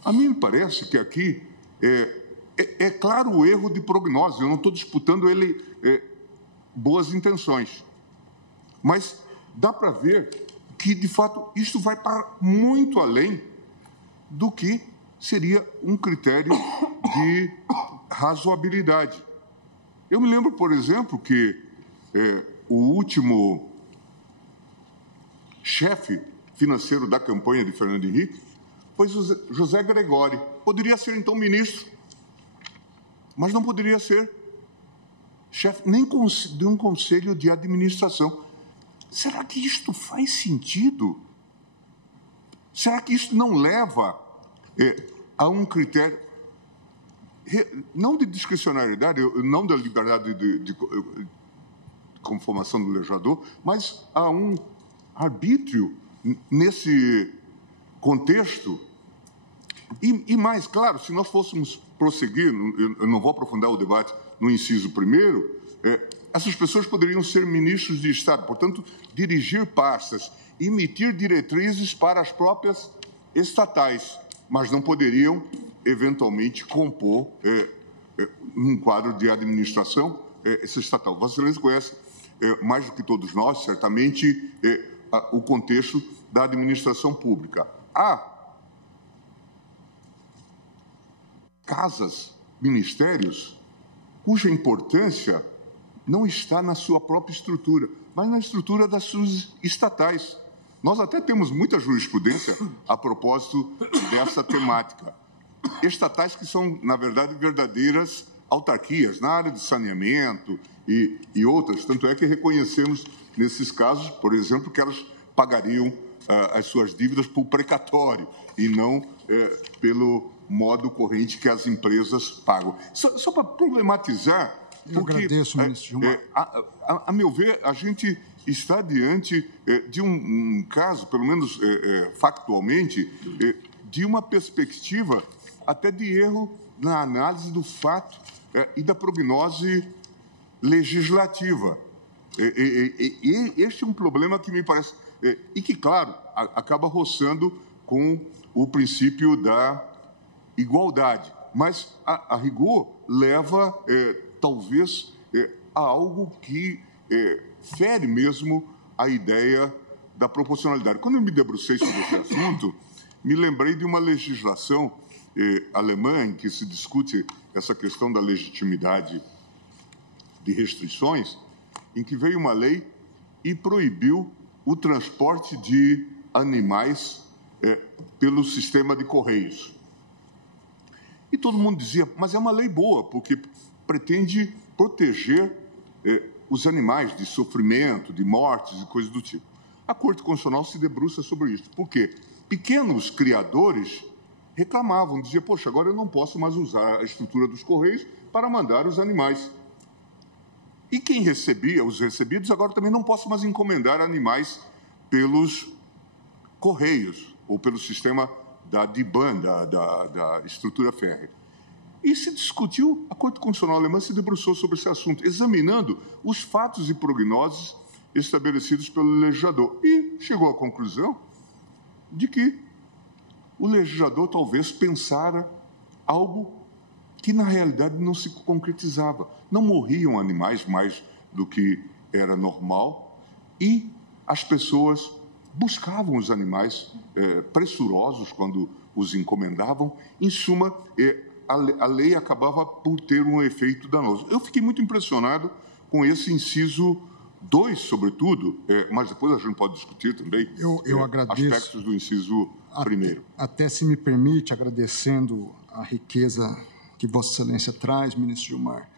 A mim me parece que aqui é claro o erro de prognose. Eu não estou disputando ele boas intenções. Mas dá para ver que, de fato, isso vai para muito além do que seria um critério de razoabilidade. Eu me lembro, por exemplo, que o último chefe financeiro da campanha de Fernando Henrique foi José Gregóri. Poderia ser, então, ministro, mas não poderia ser chefe nem de um conselho de administração. Será que isto faz sentido? Será que isso não leva a um critério, não de discricionariedade, não da liberdade de conformação do legislador, mas a um arbítrio nesse contexto? E mais, claro, se nós fôssemos prosseguir, eu não vou aprofundar o debate no inciso 1º, essas pessoas poderiam ser ministros de Estado, portanto, dirigir pastas, emitir diretrizes para as próprias estatais, mas não poderiam, eventualmente, compor um quadro de administração essa estatal. Vossa Excelência conhece, mais do que todos nós, certamente, o contexto da administração pública. Há casas, ministérios, cuja importância não está na sua própria estrutura, mas na estrutura das suas estatais. Nós até temos muita jurisprudência a propósito dessa temática. Estatais que são, na verdade, verdadeiras autarquias na área de saneamento e outras. Tanto é que reconhecemos, nesses casos, por exemplo, que elas pagariam as suas dívidas por precatório e não pelo modo corrente que as empresas pagam. Só para problematizar, porque, agradeço, ministro Gilmar. A meu ver, a gente está diante de um caso, pelo menos factualmente, de uma perspectiva até de erro na análise do fato e da prognose legislativa. Este é um problema que me parece... e que, claro, acaba roçando com o princípio da igualdade, mas, a rigor, leva, talvez, a algo que fere mesmo a ideia da proporcionalidade. Quando eu me debrucei sobre esse assunto, me lembrei de uma legislação alemã em que se discute essa questão da legitimidade de restrições, em que veio uma lei e proibiu o transporte de animais pelo sistema de correios. E todo mundo dizia, mas é uma lei boa, porque pretende proteger os animais de sofrimento, de mortes e coisas do tipo. A Corte Constitucional se debruça sobre isso. Por quê? Pequenos criadores reclamavam, diziam, poxa, agora eu não posso mais usar a estrutura dos Correios para mandar os animais. E quem recebia, os recebidos, agora também não posso mais encomendar animais pelos Correios ou pelo sistema da DIBAN, da estrutura férrea. E se discutiu, a Corte Constitucional Alemã se debruçou sobre esse assunto, examinando os fatos e prognoses estabelecidos pelo legislador. E chegou à conclusão de que o legislador talvez pensara algo que, na realidade, não se concretizava. Não morriam animais mais do que era normal e as pessoas buscavam os animais pressurosos quando os encomendavam. Em suma, a lei acabava por ter um efeito danoso. Eu fiquei muito impressionado com esse inciso 2, sobretudo, mas depois a gente pode discutir também eu agradeço, aspectos do inciso 1º. Até se me permite, agradecendo a riqueza que Vossa Excelência traz, ministro Gilmar.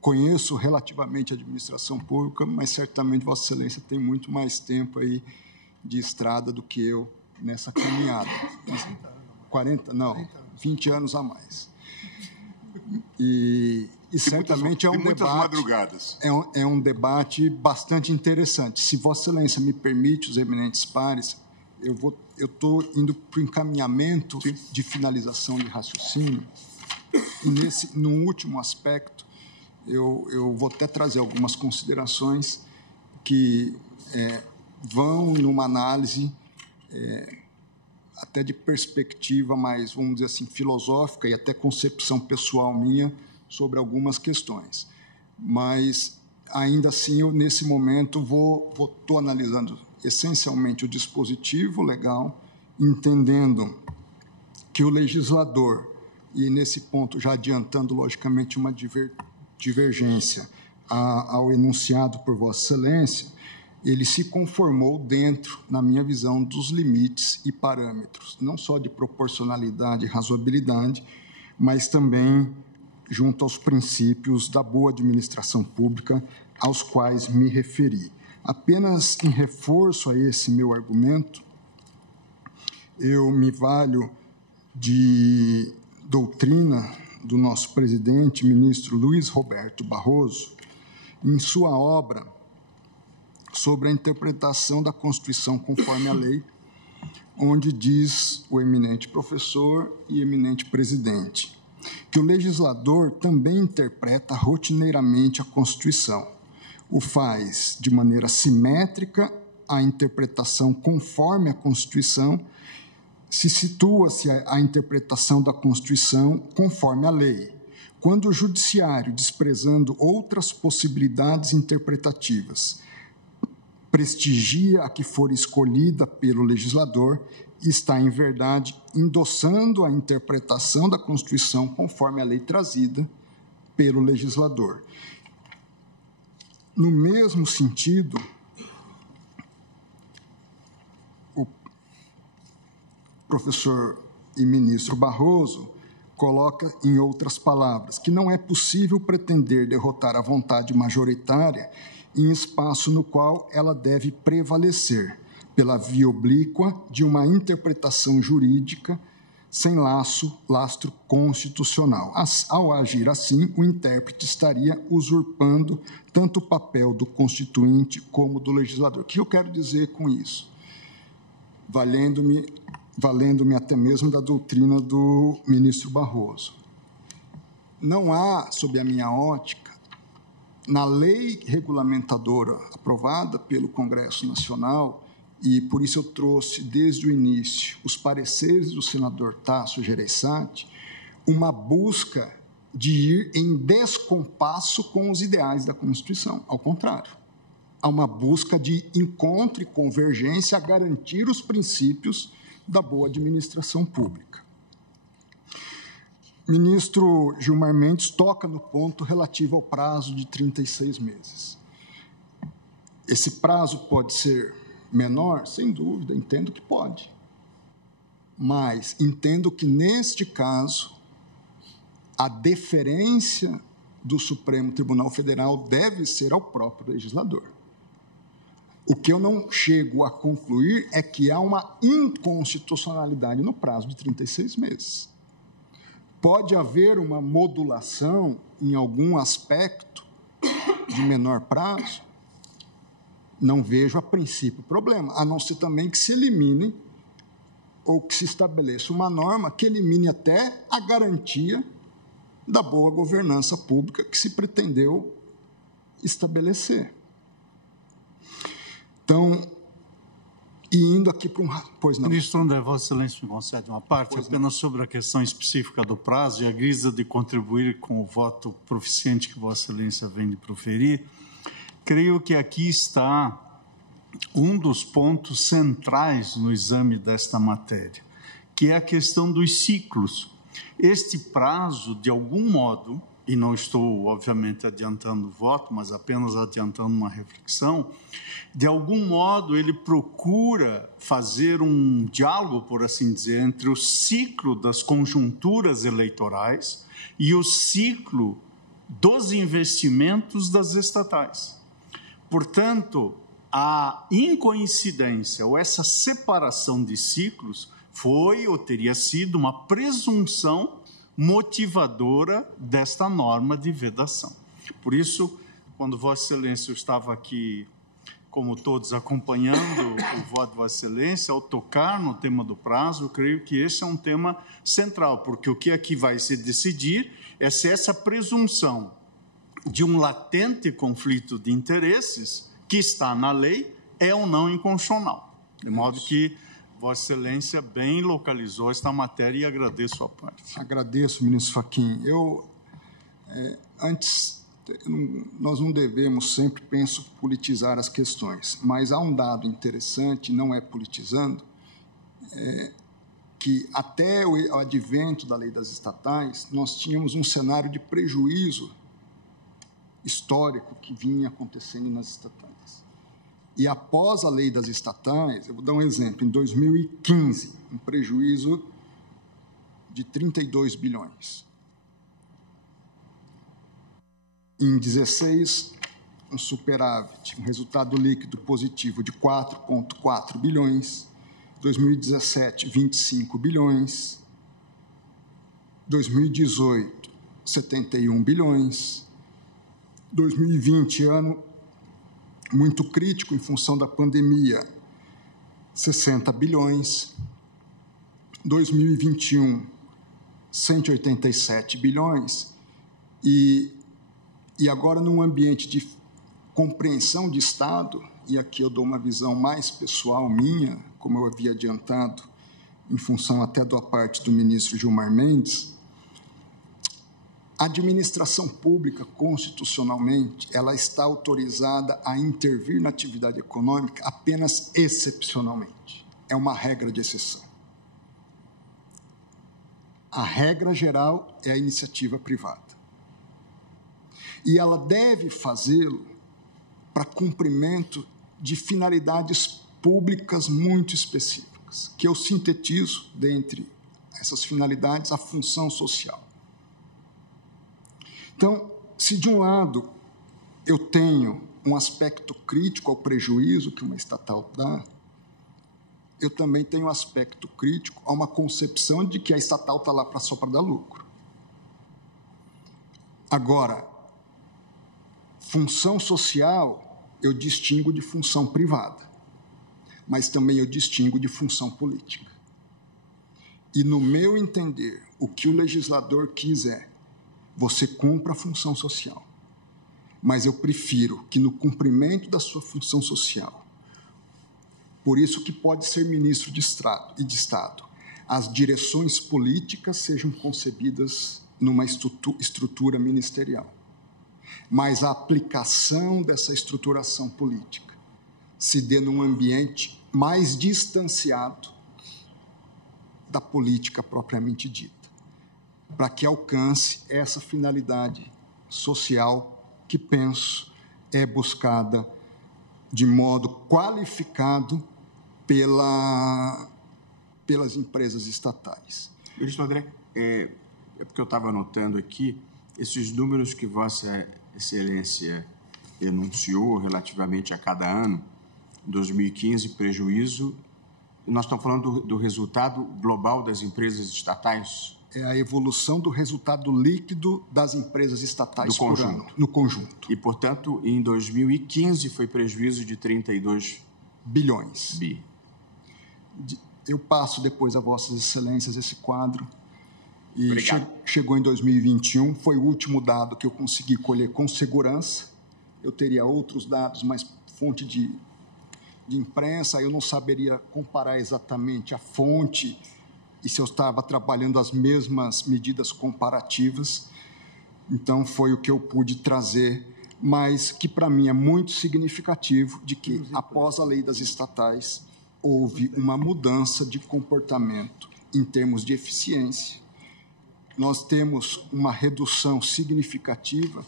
Conheço relativamente a administração pública, mas certamente Vossa Excelência tem muito mais tempo aí de estrada do que eu nessa caminhada. 20 anos a mais. E certamente muitas, muitas madrugadas. É um debate bastante interessante. Se Vossa Excelência me permite, os eminentes pares, eu estou indo para o encaminhamento de finalização de raciocínio. E no último aspecto, eu vou até trazer algumas considerações que vão numa análise até de perspectiva mais, vamos dizer assim, filosófica e até concepção pessoal minha sobre algumas questões. Mas, ainda assim, eu, nesse momento, estou analisando essencialmente o dispositivo legal, entendendo que o legislador, e nesse ponto já adiantando, logicamente, uma divergência ao enunciado por Vossa Excelência, ele se conformou dentro, na minha visão, dos limites e parâmetros, não só de proporcionalidade e razoabilidade, mas também junto aos princípios da boa administração pública aos quais me referi. Apenas em reforço a esse meu argumento, eu me valho de doutrina do nosso presidente, ministro Luiz Roberto Barroso, em sua obra sobre a interpretação da Constituição conforme a lei, onde diz o eminente professor e eminente presidente que o legislador também interpreta rotineiramente a Constituição. O faz de maneira simétrica a interpretação conforme a Constituição, situa-se a interpretação da Constituição conforme a lei. Quando o Judiciário, desprezando outras possibilidades interpretativas, prestigia a que for escolhida pelo legislador, está, em verdade, endossando a interpretação da Constituição conforme a lei trazida pelo legislador. No mesmo sentido, o professor e ministro Barroso coloca, em outras palavras, que não é possível pretender derrotar a vontade majoritária em espaço no qual ela deve prevalecer, pela via oblíqua de uma interpretação jurídica sem lastro constitucional. Ao agir assim, o intérprete estaria usurpando tanto o papel do constituinte como do legislador. O que eu quero dizer com isso? Valendo-me até mesmo da doutrina do ministro Barroso. Não há, sob a minha ótica, na lei regulamentadora aprovada pelo Congresso Nacional, e por isso eu trouxe desde o início os pareceres do senador Tasso Gereissati, uma busca de ir em descompasso com os ideais da Constituição. Ao contrário, há uma busca de encontro e convergência a garantir os princípios da boa administração pública. O ministro Gilmar Mendes toca no ponto relativo ao prazo de 36 meses. Esse prazo pode ser menor? Sem dúvida, entendo que pode. Mas entendo que, neste caso, a deferência do Supremo Tribunal Federal deve ser ao próprio legislador. O que eu não chego a concluir é que há uma inconstitucionalidade no prazo de 36 meses. Pode haver uma modulação em algum aspecto de menor prazo? Não vejo, a princípio, problema, a não ser também que se elimine ou que se estabeleça uma norma que elimine até a garantia da boa governança pública que se pretendeu estabelecer. Então, e indo aqui para um... Pois não. Ministro André, Vossa Excelência me concede uma parte, apenas sobre a questão específica do prazo e a guisa de contribuir com o voto proficiente que Vossa Excelência vem de proferir. Creio que aqui está um dos pontos centrais no exame desta matéria, que é a questão dos ciclos. Este prazo, de algum modo, e não estou, obviamente, adiantando o voto, mas apenas adiantando uma reflexão, de algum modo ele procura fazer um diálogo, por assim dizer, entre o ciclo das conjunturas eleitorais e o ciclo dos investimentos das estatais. Portanto, a incoincidência ou essa separação de ciclos foi ou teria sido uma presunção motivadora desta norma de vedação. Por isso, quando Vossa Excelência estava aqui, como todos, acompanhando o voto de Vossa Excelência, ao tocar no tema do prazo, eu creio que esse é um tema central, porque o que aqui vai se decidir é se essa presunção de um latente conflito de interesses que está na lei é ou não inconstitucional. De modo que Vossa Excelência bem localizou esta matéria e agradeço a parte. Agradeço, ministro Fachin. Nós não devemos sempre, penso, politizar as questões, mas há um dado interessante, não é politizando, que até o advento da lei das estatais, nós tínhamos um cenário de prejuízo histórico que vinha acontecendo nas estatais. E após a lei das estatais, eu vou dar um exemplo, em 2015, um prejuízo de 32 bilhões. Em 16, um superávit, um resultado líquido positivo de 4,4 bilhões. 2017, 25 bilhões. 2018, 71 bilhões. 2020, ano muito crítico em função da pandemia, 60 bilhões. 2021, 187 bilhões. E agora, num ambiente de compreensão de Estado, e aqui eu dou uma visão mais pessoal minha, como eu havia adiantado, em função até da parte do ministro Gilmar Mendes, a administração pública, constitucionalmente, ela está autorizada a intervir na atividade econômica apenas excepcionalmente. É uma regra de exceção. A regra geral é a iniciativa privada. E ela deve fazê-lo para cumprimento de finalidades públicas muito específicas, que eu sintetizo, dentre essas finalidades, a função social. Então, se de um lado eu tenho um aspecto crítico ao prejuízo que uma estatal dá, eu também tenho um aspecto crítico a uma concepção de que a estatal está lá só para dar lucro. Agora, função social eu distingo de função privada, mas também eu distingo de função política. E, no meu entender, o que o legislador quiser, você cumpra a função social. Mas eu prefiro que, no cumprimento da sua função social, por isso que pode ser ministro de Estado, as direções políticas sejam concebidas numa estrutura ministerial. Mas a aplicação dessa estruturação política se dê num ambiente mais distanciado da política propriamente dita, para que alcance essa finalidade social que, penso, é buscada de modo qualificado pelas empresas estatais. Ministro André, é porque eu estava anotando aqui, esses números que Vossa Excelência enunciou relativamente a cada ano, 2015, prejuízo, nós estamos falando do resultado global das empresas estatais? É a evolução do resultado líquido das empresas estatais por ano, no conjunto. E, portanto, em 2015 foi prejuízo de 32 bilhões. Bi. Eu passo depois a Vossas Excelências esse quadro. E chegou em 2021, foi o último dado que eu consegui colher com segurança. Eu teria outros dados, mas fonte de imprensa, eu não saberia comparar exatamente a fonte e se eu estava trabalhando as mesmas medidas comparativas. Então, foi o que eu pude trazer, mas que, para mim, é muito significativo de que, após a lei das estatais, houve uma mudança de comportamento em termos de eficiência. Nós temos uma redução significativa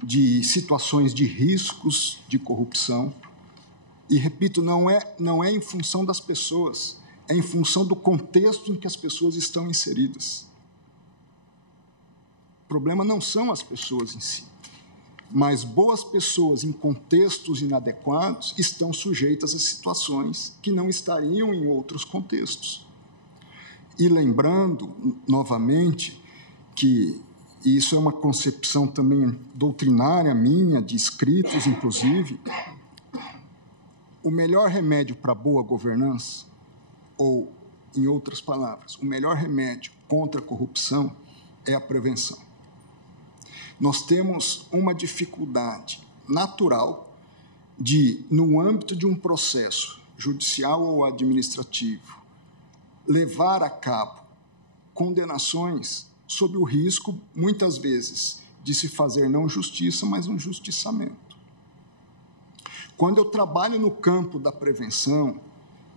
de situações de riscos de corrupção. E, repito, não é em função das pessoas, é em função do contexto em que as pessoas estão inseridas. O problema não são as pessoas em si, mas boas pessoas em contextos inadequados estão sujeitas a situações que não estariam em outros contextos. E lembrando, novamente, que isso é uma concepção também doutrinária minha, de escritos, inclusive, o melhor remédio para a boa governança, ou, em outras palavras, o melhor remédio contra a corrupção é a prevenção. Nós temos uma dificuldade natural de, no âmbito de um processo judicial ou administrativo, levar a cabo condenações sob o risco, muitas vezes, de se fazer não justiça, mas um justiçamento. Quando eu trabalho no campo da prevenção,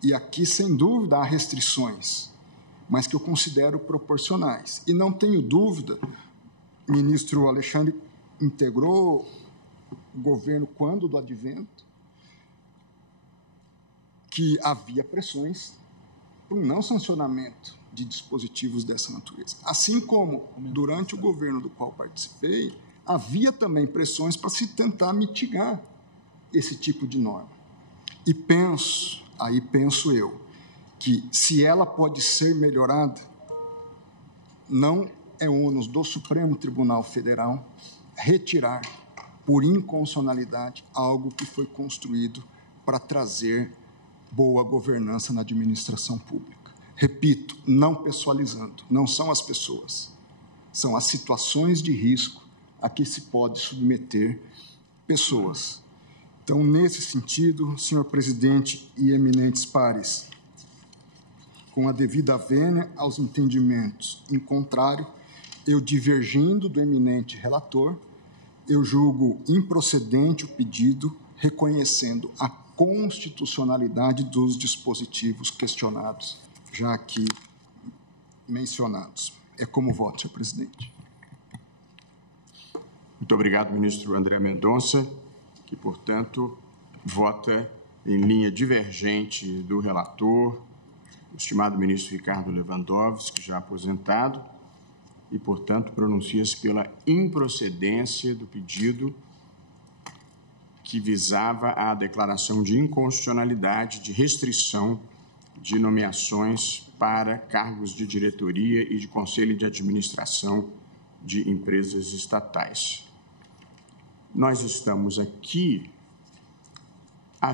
e aqui, sem dúvida, há restrições, mas que eu considero proporcionais. E não tenho dúvida, o ministro Alexandre integrou o governo quando do advento, que havia pressões para um não sancionamento de dispositivos dessa natureza. Assim como, durante o governo do qual participei, havia também pressões para se tentar mitigar esse tipo de norma. E penso eu, que se ela pode ser melhorada, não é ônus do Supremo Tribunal Federal retirar, por inconstitucionalidade, algo que foi construído para trazer boa governança na administração pública. Repito, não pessoalizando, não são as pessoas, são as situações de risco a que se pode submeter pessoas. Então, nesse sentido, senhor presidente e eminentes pares, com a devida vênia aos entendimentos em contrário, eu divergindo do eminente relator, eu julgo improcedente o pedido, reconhecendo a constitucionalidade dos dispositivos questionados, já aqui mencionados. É como voto, senhor presidente. Muito obrigado, ministro André Mendonça, que, portanto, vota em linha divergente do relator, o estimado ministro Ricardo Lewandowski, já aposentado, e, portanto, pronuncia-se pela improcedência do pedido que visava a declaração de inconstitucionalidade de restrição de nomeações para cargos de diretoria e de conselho de administração de empresas estatais. Nós estamos aqui...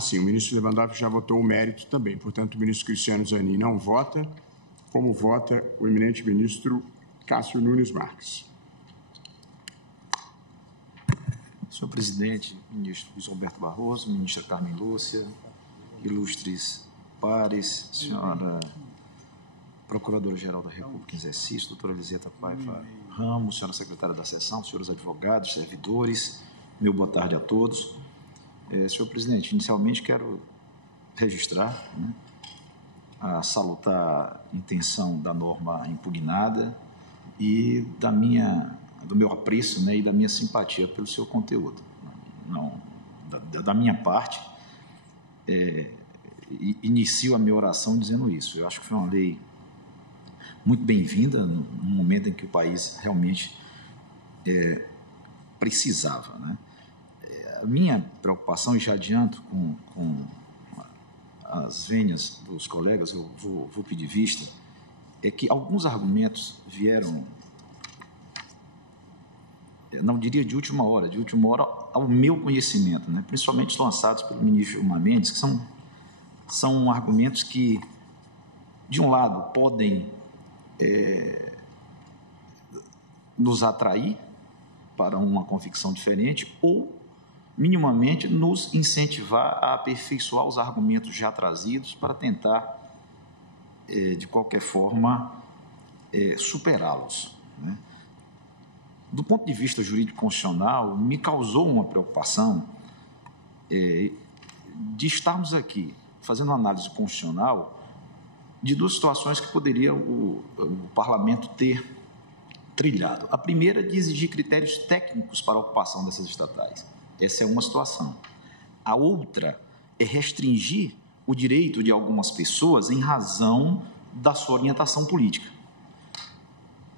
sim, o ministro Lewandowski já votou o mérito também. Portanto, o ministro Cristiano Zanin não vota, como vota o eminente ministro Cássio Nunes Marques. Senhor presidente, ministro Luiz Roberto Barroso, ministra Carmen Lúcia, ilustres pares, senhora Procuradora-Geral da República em exercício, doutora Eliseta Paiva Ramos, senhora secretária da Seção, senhores advogados, servidores, meu boa tarde a todos. Senhor presidente, inicialmente quero registrar a salutar intenção da norma impugnada e do meu apreço e da minha simpatia pelo seu conteúdo. Da minha parte, inicio a minha oração dizendo isso. Eu acho que foi uma lei muito bem-vinda, num momento em que o país realmente precisava, né? A minha preocupação, e já adianto com as vênias dos colegas, eu vou pedir vista, é que alguns argumentos vieram, não diria de última hora ao meu conhecimento, né? Principalmente lançados pelo ministro Gilmar Mendes, que são argumentos que, de um lado, podem nos atrair para uma convicção diferente ou, minimamente, nos incentivar a aperfeiçoar os argumentos já trazidos para tentar, de qualquer forma, superá-los, né? Do ponto de vista jurídico-constitucional, me causou uma preocupação de estarmos aqui fazendo uma análise constitucional de duas situações que poderia o Parlamento ter trilhado. A primeira, de exigir critérios técnicos para a ocupação dessas estatais. Essa é uma situação. A outra é restringir o direito de algumas pessoas em razão da sua orientação política.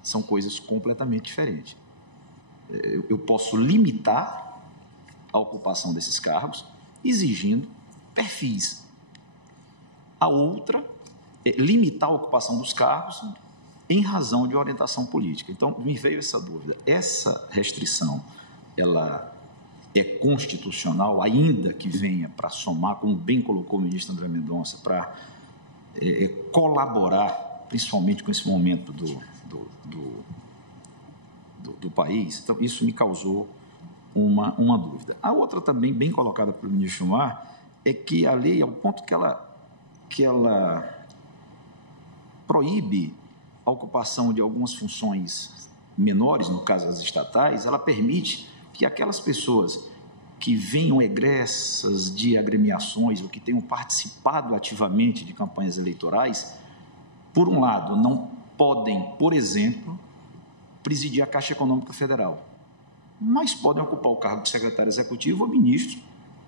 São coisas completamente diferentes. Eu posso limitar a ocupação desses cargos exigindo perfis. A outra é limitar a ocupação dos cargos em razão de orientação política. Então, me veio essa dúvida. Essa restrição, ela é constitucional, ainda que venha para somar, como bem colocou o ministro André Mendonça, para colaborar, principalmente com esse momento do país. Então, isso me causou uma dúvida. A outra também, bem colocada pelo ministro Gilmar, é que a lei, ao ponto que ela proíbe a ocupação de algumas funções menores, no caso das estatais, ela permite que aquelas pessoas que venham egressas de agremiações ou que tenham participado ativamente de campanhas eleitorais, por um lado, não podem, por exemplo, presidir a Caixa Econômica Federal, mas podem ocupar o cargo de secretário executivo ou ministro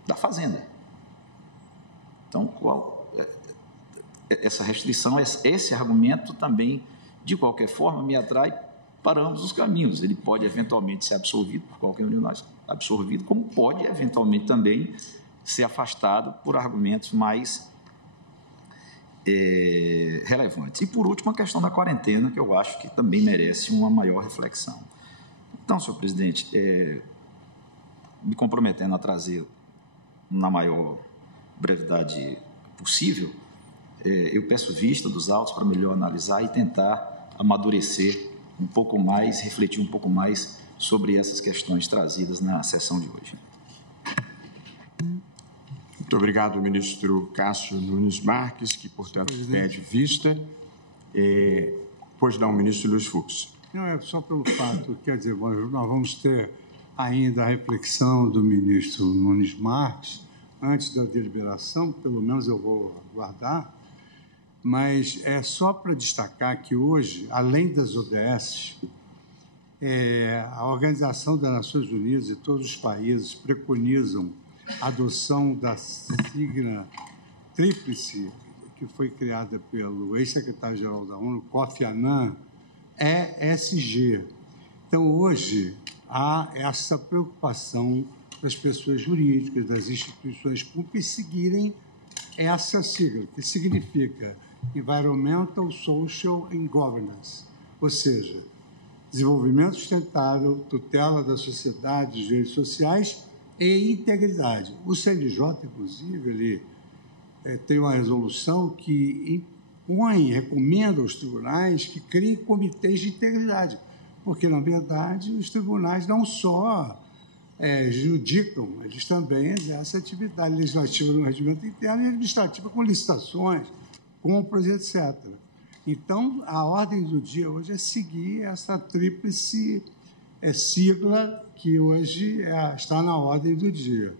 da Fazenda. Então, essa restrição, esse argumento também, de qualquer forma, me atrai para ambos os caminhos. Ele pode, eventualmente, ser absolvido por qualquer um de nós, como pode, eventualmente, também ser afastado por argumentos mais relevantes. E, por último, a questão da quarentena, que eu acho que também merece uma maior reflexão. Então, senhor presidente, me comprometendo a trazer, na maior brevidade possível, eu peço vista dos autos para melhor analisar e tentar amadurecer um pouco mais, refletir um pouco mais sobre essas questões trazidas na sessão de hoje. Muito obrigado, ministro Cássio Nunes Marques, que, portanto, pede vista. Pois não, ministro Luiz Fux. Não, é só pelo fato, quer dizer, nós vamos ter ainda a reflexão do ministro Nunes Marques antes da deliberação, pelo menos eu vou aguardar, mas é só para destacar que hoje, além das ODS, a Organização das Nações Unidas e todos os países preconizam a adoção da sigla tríplice que foi criada pelo ex-secretário-geral da ONU, Kofi Annan, ESG. Então, hoje, há essa preocupação das pessoas jurídicas, das instituições públicas seguirem essa sigla, que significa Environmental, Social and Governance, ou seja, desenvolvimento sustentável, tutela da sociedade, dos direitos sociais e integridade. O CNJ, inclusive, ele tem uma resolução que recomenda aos tribunais que criem comitês de integridade, porque, na verdade, os tribunais não só judicam, eles também exercem atividade legislativa no regimento interno e administrativa com licitações, compras, etc. Então, a ordem do dia hoje é seguir essa tríplice sigla que hoje está na ordem do dia.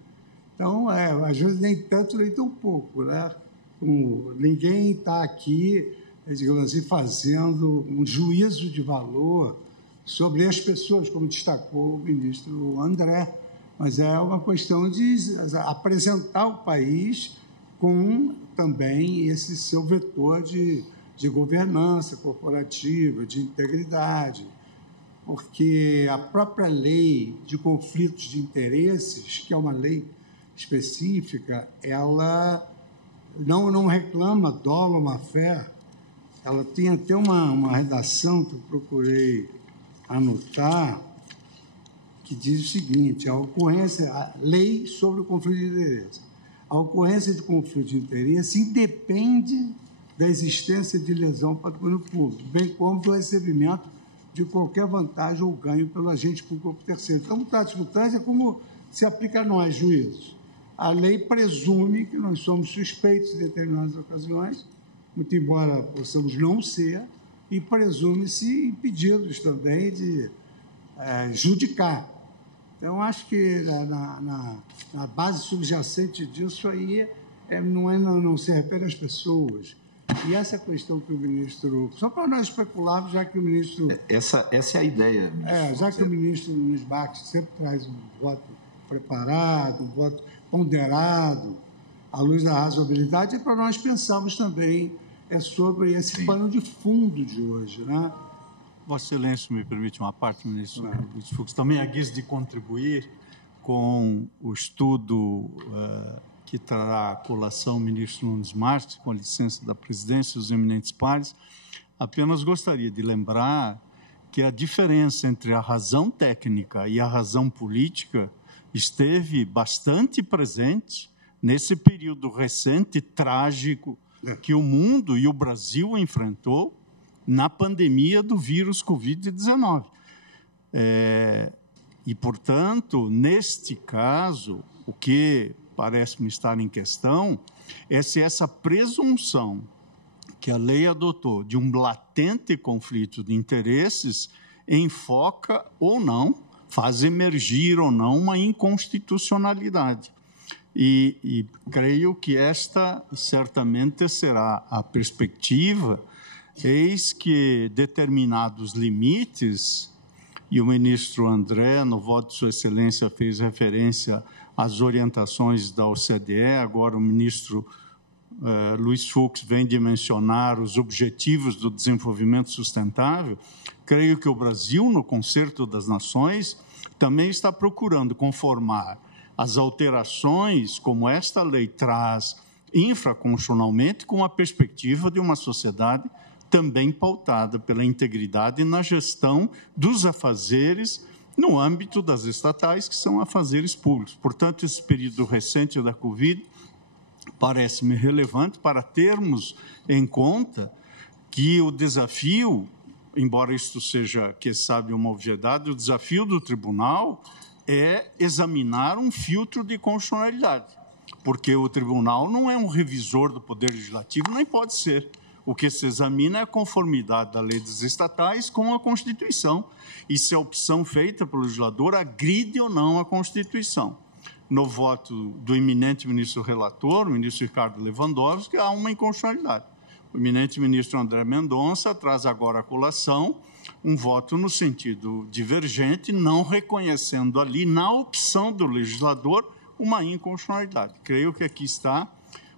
Então, às vezes, nem tanto, nem tão pouco, né? Ninguém está aqui, digamos assim, fazendo um juízo de valor sobre as pessoas, como destacou o ministro André, mas é uma questão de apresentar o país com também esse seu vetor de governança corporativa, de integridade. porque a própria lei de conflitos de interesses, que é uma lei específica, ela não reclama dolo ou má-fé. Ela tem até uma redação que eu procurei anotar, que diz o seguinte: a lei sobre o conflito de interesse. A ocorrência de conflito de interesse independe da existência de lesão ao patrimônio público, bem como do recebimento de qualquer vantagem ou ganho pelo agente público ou terceiro. Então, mutatis mutandis é como se aplica a nós, juízes. A lei presume que nós somos suspeitos em determinadas ocasiões, muito embora possamos não ser, e presume-se impedidos também de judicar. Então, acho que na base subjacente disso aí não se refere às pessoas. E essa questão que o ministro... Só para nós especularmos, já que o ministro... Essa é a ideia, ministro. Já que o ministro Nunes Marques sempre traz um voto preparado, um voto ponderado, à luz da razoabilidade, é para nós pensarmos também sobre esse pano de fundo de hoje, né? Vossa Excelência me permite uma parte, ministro Luiz Fux, também a guisa de contribuir com o estudo que trará a colação o ministro Nunes Marques, com a licença da presidência e dos eminentes pares. Apenas gostaria de lembrar que a diferença entre a razão técnica e a razão política esteve bastante presente nesse período recente, trágico, que o mundo e o Brasil enfrentou na pandemia do vírus Covid-19. E, portanto, neste caso, o que parece-me estar em questão é se essa presunção que a lei adotou de um latente conflito de interesses enfoca ou não, faz emergir ou não uma inconstitucionalidade. E creio que esta certamente será a perspectiva, eis que determinados limites, e o ministro André, no voto de Sua Excelência, fez referência às orientações da OCDE, agora o ministro Luiz Fux vem de mencionar os objetivos do desenvolvimento sustentável. Creio que o Brasil, no Concerto das Nações, também está procurando conformar as alterações como esta lei traz infraconstitucionalmente com a perspectiva de uma sociedade também pautada pela integridade na gestão dos afazeres no âmbito das estatais, que são afazeres públicos. Portanto, esse período recente da Covid parece-me relevante para termos em conta que o desafio, embora isto seja, quem sabe, uma obviedade, o desafio do tribunal é examinar um filtro de constitucionalidade, porque o tribunal não é um revisor do Poder Legislativo, nem pode ser. O que se examina é a conformidade da lei dos estatais com a Constituição e se a opção feita pelo legislador agride ou não a Constituição. No voto do eminente ministro relator, o ministro Ricardo Lewandowski, há uma inconstitucionalidade. O eminente ministro André Mendonça traz agora à colação um voto no sentido divergente, não reconhecendo ali, na opção do legislador, uma inconstitucionalidade. Creio que aqui está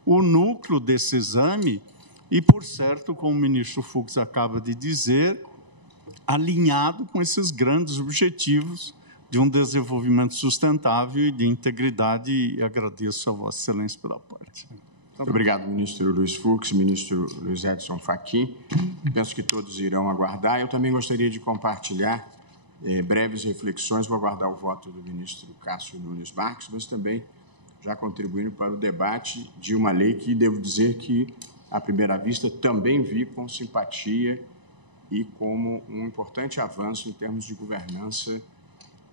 o núcleo desse exame e, por certo, como o ministro Fux acaba de dizer, alinhado com esses grandes objetivos de um desenvolvimento sustentável e de integridade, e agradeço a Vossa Excelência pela parte. Muito obrigado, ministro Luiz Fux, ministro Luiz Edson Fachin. Penso que todos irão aguardar. Eu também gostaria de compartilhar breves reflexões, vou aguardar o voto do ministro Cássio Nunes Marques, mas também já contribuindo para o debate de uma lei que, devo dizer que, à primeira vista, também vi com simpatia e como um importante avanço em termos de governança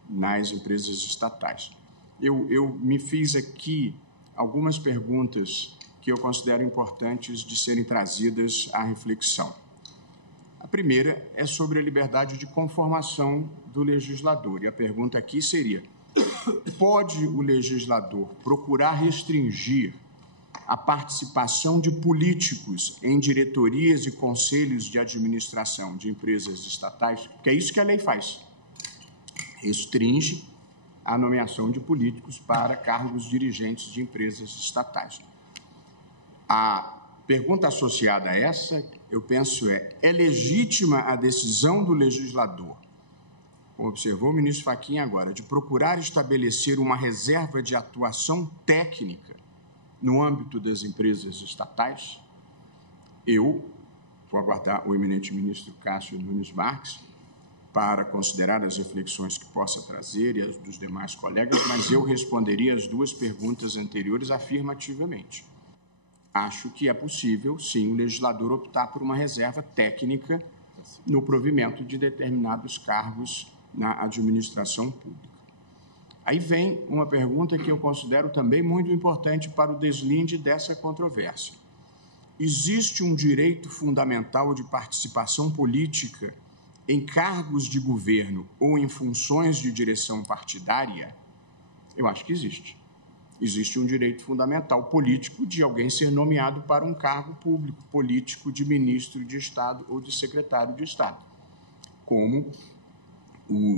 nas empresas estatais. Eu me fiz aqui algumas perguntas que eu considero importantes de serem trazidas à reflexão. A primeira é sobre a liberdade de conformação do legislador. E a pergunta aqui seria: pode o legislador procurar restringir a participação de políticos em diretorias e conselhos de administração de empresas estatais? Porque é isso que a lei faz. Restringe a nomeação de políticos para cargos dirigentes de empresas estatais. A pergunta associada a essa, eu penso, é legítima a decisão do legislador como observou o ministro Fachin agora, de procurar estabelecer uma reserva de atuação técnica no âmbito das empresas estatais, eu vou aguardar o eminente ministro Cássio Nunes Marques para considerar as reflexões que possa trazer e as dos demais colegas, mas eu responderia as duas perguntas anteriores afirmativamente. Acho que é possível, sim, o legislador optar por uma reserva técnica no provimento de determinados cargos na administração pública. Aí vem uma pergunta que eu considero também muito importante para o deslinde dessa controvérsia. Existe um direito fundamental de participação política em cargos de governo ou em funções de direção partidária? Eu acho que existe. Existe um direito fundamental político de alguém ser nomeado para um cargo público político de ministro de Estado ou de secretário de Estado, como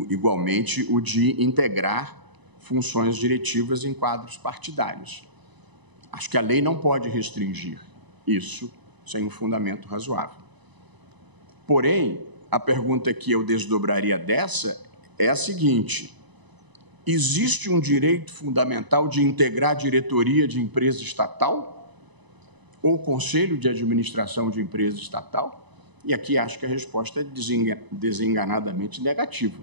igualmente o de integrar funções diretivas em quadros partidários. Acho que a lei não pode restringir isso sem um fundamento razoável. Porém, a pergunta que eu desdobraria dessa é a seguinte: existe um direito fundamental de integrar a diretoria de empresa estatal ou conselho de administração de empresa estatal? E aqui acho que a resposta é desenganadamente negativa.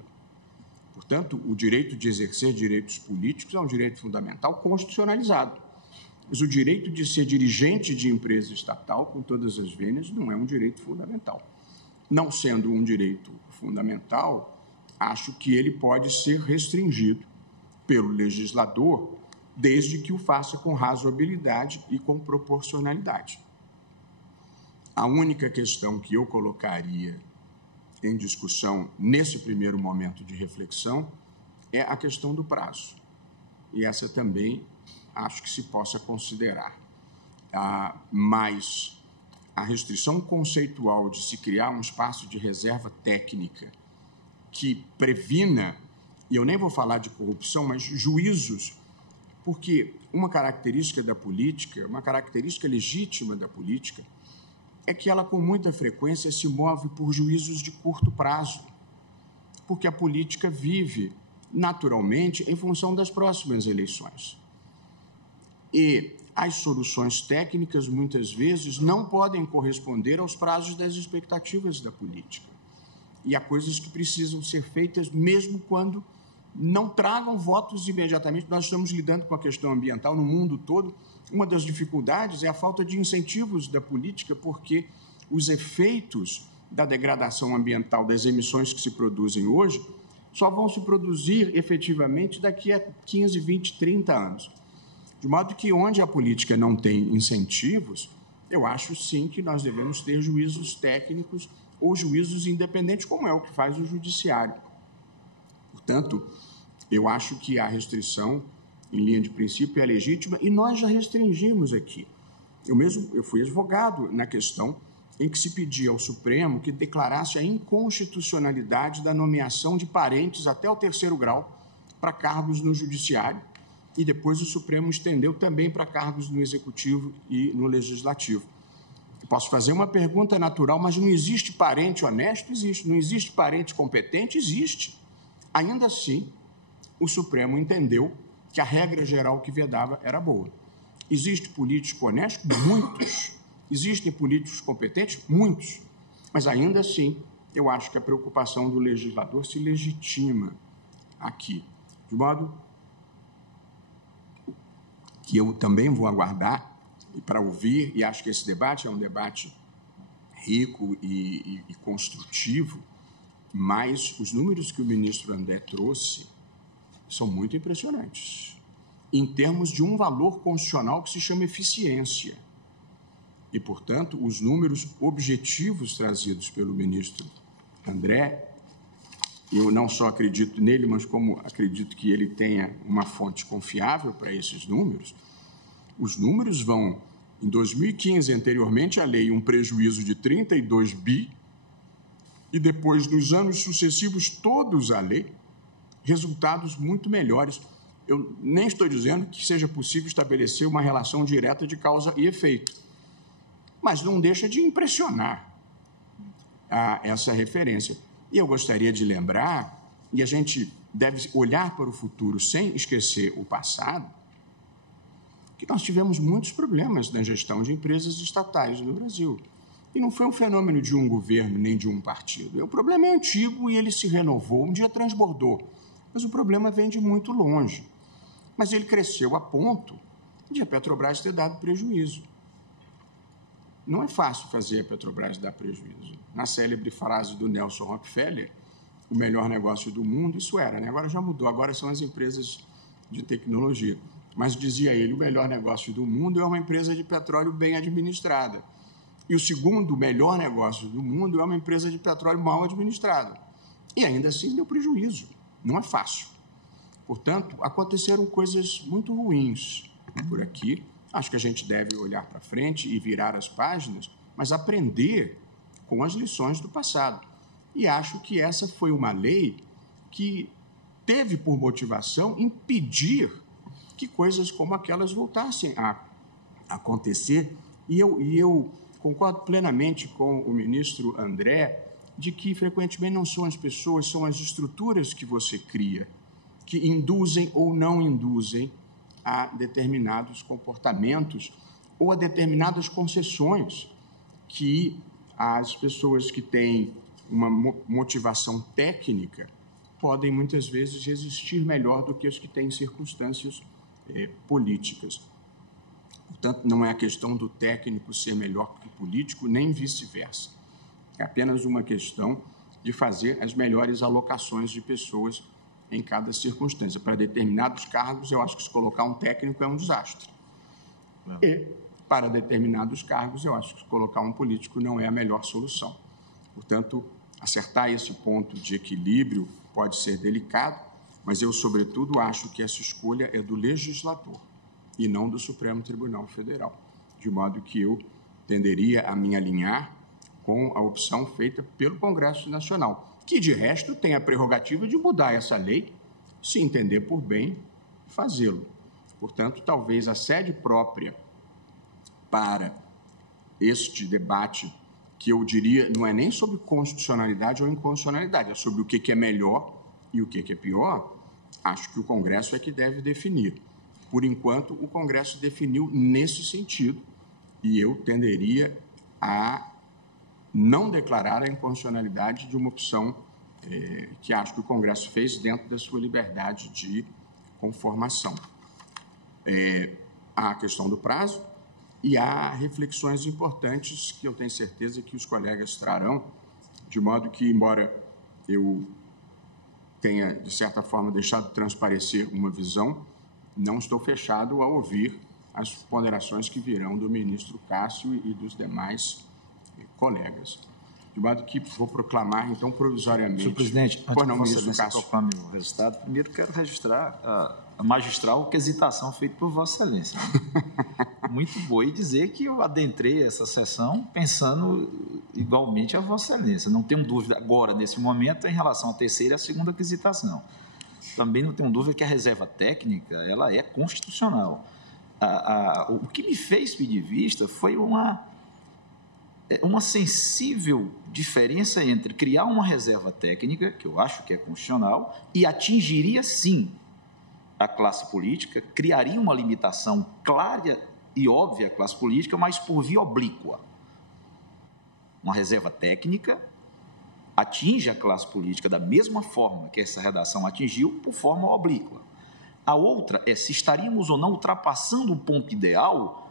Portanto, o direito de exercer direitos políticos é um direito fundamental constitucionalizado. Mas o direito de ser dirigente de empresa estatal, com todas as vênias, não é um direito fundamental. Não sendo um direito fundamental, acho que ele pode ser restringido pelo legislador, desde que o faça com razoabilidade e com proporcionalidade. A única questão que eu colocaria em discussão nesse primeiro momento de reflexão é a questão do prazo. E essa também acho que se possa considerar. Mas a restrição conceitual de se criar um espaço de reserva técnica que previna, e eu nem vou falar de corrupção, mas juízos, porque uma característica da política, uma característica legítima da política, é que ela com muita frequência se move por juízos de curto prazo, porque a política vive naturalmente em função das próximas eleições. E as soluções técnicas, muitas vezes, não podem corresponder aos prazos das expectativas da política. E há coisas que precisam ser feitas mesmo quando não tragam votos imediatamente. Nós estamos lidando com a questão ambiental no mundo todo. Uma das dificuldades é a falta de incentivos da política, porque os efeitos da degradação ambiental das emissões que se produzem hoje só vão se produzir efetivamente daqui a 15, 20, 30 anos. De modo que, onde a política não tem incentivos, eu acho sim que nós devemos ter juízos técnicos ou juízos independentes, como é o que faz o judiciário. Portanto, eu acho que a restrição, em linha de princípio, é legítima e nós já restringimos aqui. Eu fui advogado na questão em que se pedia ao Supremo que declarasse a inconstitucionalidade da nomeação de parentes até o 3º grau para cargos no Judiciário, e depois o Supremo estendeu também para cargos no Executivo e no Legislativo. Eu posso fazer uma pergunta natural, mas não existe parente honesto? Existe. Não existe parente competente? Existe. Ainda assim, o Supremo entendeu que a regra geral que vedava era boa. Existe político honesto? Muitos. Existem políticos competentes? Muitos. Mas ainda assim, eu acho que a preocupação do legislador se legitima aqui. De modo que eu também vou aguardar para ouvir, e acho que esse debate é um debate rico e construtivo, mas os números que o ministro André trouxe são muito impressionantes, em termos de um valor constitucional que se chama eficiência. E, portanto, os números objetivos trazidos pelo ministro André, eu não só acredito nele, mas como acredito que ele tenha uma fonte confiável para esses números, os números vão, em 2015, anteriormente à lei, um prejuízo de 32 bi, e depois, nos anos sucessivos, todos à lei, resultados muito melhores. Eu nem estou dizendo que seja possível estabelecer uma relação direta de causa e efeito, mas não deixa de impressionar essa referência. E eu gostaria de lembrar e a gente deve olhar para o futuro sem esquecer o passado, que nós tivemos muitos problemas na gestão de empresas estatais no Brasil. E não foi um fenômeno de um governo nem de um partido. O problema é antigo e ele se renovou, um dia transbordou. Mas o problema vem de muito longe. Mas ele cresceu a ponto de a Petrobras ter dado prejuízo. Não é fácil fazer a Petrobras dar prejuízo. Na célebre frase do Nelson Rockefeller, o melhor negócio do mundo, isso era, né? Agora já mudou, agora são as empresas de tecnologia. Mas, dizia ele, o melhor negócio do mundo é uma empresa de petróleo bem administrada. E o segundo melhor negócio do mundo é uma empresa de petróleo mal administrada. E ainda assim deu prejuízo. Não é fácil. Portanto, aconteceram coisas muito ruins por aqui. Acho que a gente deve olhar para frente e virar as páginas, mas aprender com as lições do passado. E acho que essa foi uma lei que teve por motivação impedir que coisas como aquelas voltassem a acontecer. E eu concordo plenamente com o ministro André de que, frequentemente, não são as pessoas, são as estruturas que você cria, que induzem ou não induzem a determinados comportamentos ou a determinadas concessões que as pessoas que têm uma motivação técnica podem, muitas vezes, resistir melhor do que as que têm circunstâncias políticas. Portanto, não é a questão do técnico ser melhor que o político, nem vice-versa. É apenas uma questão de fazer as melhores alocações de pessoas em cada circunstância. Para determinados cargos, eu acho que se colocar um técnico é um desastre. E, para determinados cargos, eu acho que se colocar um político não é a melhor solução. Portanto, acertar esse ponto de equilíbrio pode ser delicado, mas eu, sobretudo, acho que essa escolha é do legislador e não do Supremo Tribunal Federal, de modo que eu tenderia a me alinhar com a opção feita pelo Congresso Nacional, que, de resto, tem a prerrogativa de mudar essa lei, se entender por bem, fazê-lo. Portanto, talvez a sede própria para este debate, que eu diria, não é nem sobre constitucionalidade ou inconstitucionalidade, é sobre o que é melhor e o que é pior, acho que o Congresso é que deve definir. Por enquanto, o Congresso definiu nesse sentido e eu tenderia a não declarar a inconstitucionalidade de uma opção que acho que o Congresso fez dentro da sua liberdade de conformação. Há a questão do prazo e há reflexões importantes que eu tenho certeza que os colegas trarão, de modo que, embora eu tenha, de certa forma, deixado transparecer uma visão, não estou fechado a ouvir as ponderações que virão do ministro Cássio e dos demais colegas. De modo que vou proclamar, então, provisoriamente... Senhor presidente, antes que Vossa Excelência proclame o resultado, primeiro quero registrar a magistral quesitação feita por Vossa Excelência. Muito boa, e dizer que eu adentrei essa sessão pensando igualmente a Vossa Excelência. Não tenho dúvida agora, nesse momento, em relação à terceira e à segunda quesitação. Também não tenho dúvida que a reserva técnica ela é constitucional. O que me fez pedir vista foi uma sensível diferença entre criar uma reserva técnica, que eu acho que é constitucional, e atingiria, sim, a classe política, criaria uma limitação clara e óbvia à classe política, mas por via oblíqua. Uma reserva técnica atinge a classe política da mesma forma que essa redação atingiu, por forma oblíqua. A outra é se estaríamos ou não ultrapassando o ponto ideal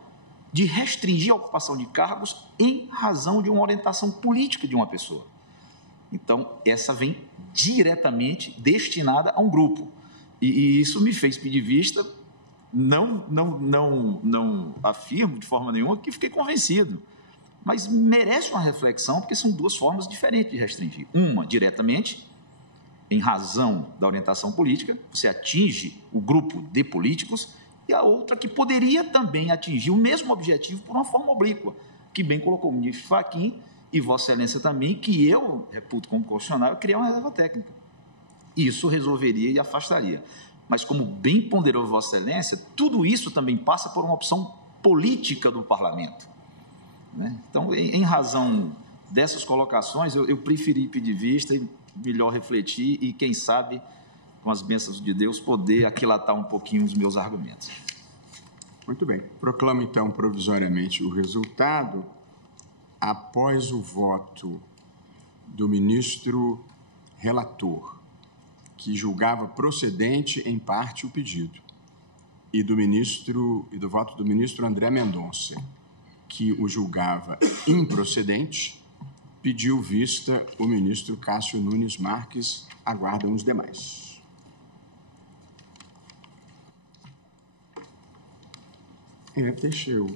de restringir a ocupação de cargos em razão de uma orientação política de uma pessoa. Então, essa vem diretamente destinada a um grupo. E isso me fez pedir vista, não afirmo de forma nenhuma que fiquei convencido, mas merece uma reflexão, porque são duas formas diferentes de restringir. Uma, diretamente, em razão da orientação política, você atinge o grupo de políticos, e a outra que poderia também atingir o mesmo objetivo por uma forma oblíqua, que bem colocou o ministro Fachin e Vossa Excelência também, que eu reputo como constitucional, criar uma reserva técnica. Isso resolveria e afastaria. Mas, como bem ponderou Vossa Excelência, tudo isso também passa por uma opção política do parlamento. Né? Então, em razão dessas colocações, eu preferi pedir vista e melhor refletir e, quem sabe, com as bênçãos de Deus, poder aquilatar um pouquinho os meus argumentos. Muito bem. Proclamo, então, provisoriamente o resultado. Após o voto do ministro relator, que julgava procedente, em parte, o pedido, e do voto do ministro André Mendonça, que o julgava improcedente, pediu vista o ministro Cássio Nunes Marques. Aguardam os demais. Deixa eu...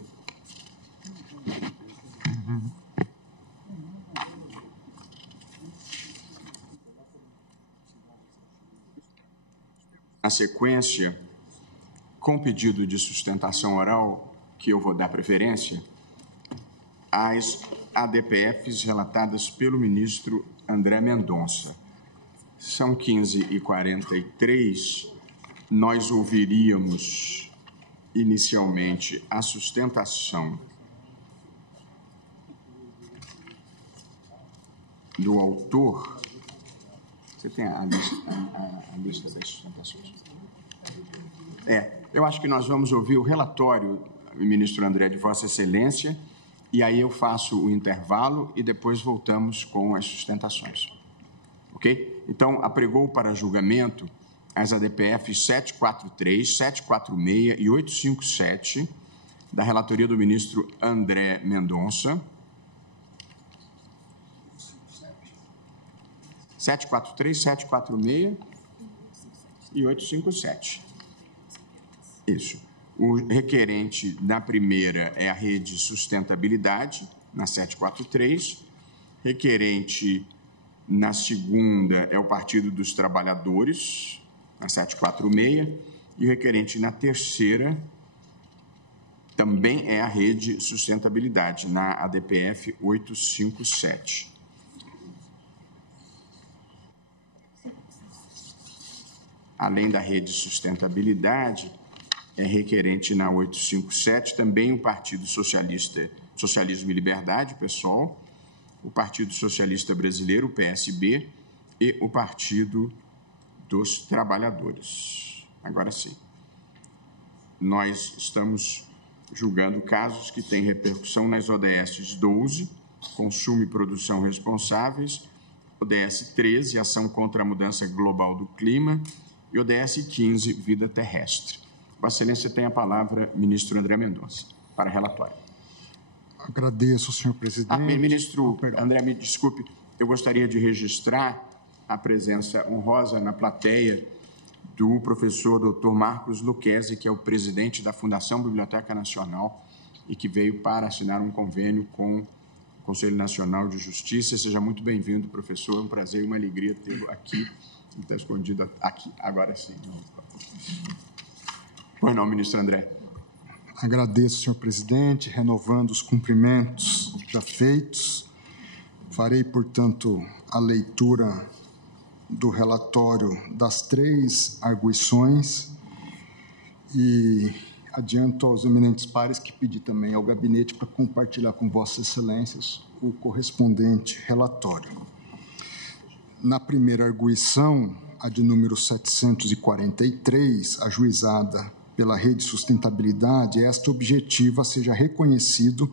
Na sequência, com pedido de sustentação oral, que eu vou dar preferência, as ADPFs relatadas pelo ministro André Mendonça. São 15h43. Nós ouviríamos inicialmente a sustentação do autor. Você tem a lista das sustentações? Eu acho que nós vamos ouvir o relatório, ministro André, de Vossa Excelência, e aí eu faço o intervalo e depois voltamos com as sustentações. Ok? Então, apregou para julgamento as ADPFs 743, 746 e 857, da relatoria do ministro André Mendonça. 743, 746 e 857. Isso. O requerente na primeira é a Rede Sustentabilidade, na 743. Requerente na segunda é o Partido dos Trabalhadores, na 746. E o requerente na terceira também é a Rede Sustentabilidade, na ADPF 857. Além da Rede Sustentabilidade, é requerente na 857 também o Partido Socialismo e Liberdade, o PSOL, o Partido Socialista Brasileiro, o PSB, e o Partido dos Trabalhadores. Agora sim, nós estamos julgando casos que têm repercussão nas ODS 12, Consumo e Produção Responsáveis, ODS 13, Ação contra a Mudança Global do Clima, e ODS 15, Vida Terrestre. Vossa Excelência tem a palavra, ministro André Mendonça, para relatório. Agradeço, senhor presidente. Ministro André, me desculpe, eu gostaria de registrar a presença honrosa na plateia do professor Dr. Marcos Lucchesi, que é o presidente da Fundação Biblioteca Nacional e que veio para assinar um convênio com o Conselho Nacional de Justiça. Seja muito bem-vindo, professor. É um prazer e uma alegria tê-lo aqui. Está escondido aqui, agora sim. Pois não, ministro André. Agradeço, senhor presidente, renovando os cumprimentos já feitos. Farei, portanto, a leitura do relatório das 3 arguições e adianto aos eminentes pares que pedi também ao gabinete para compartilhar com vossas excelências o correspondente relatório. Na primeira arguição, a de número 743, ajuizada pela Rede Sustentabilidade, esta objetiva seja reconhecido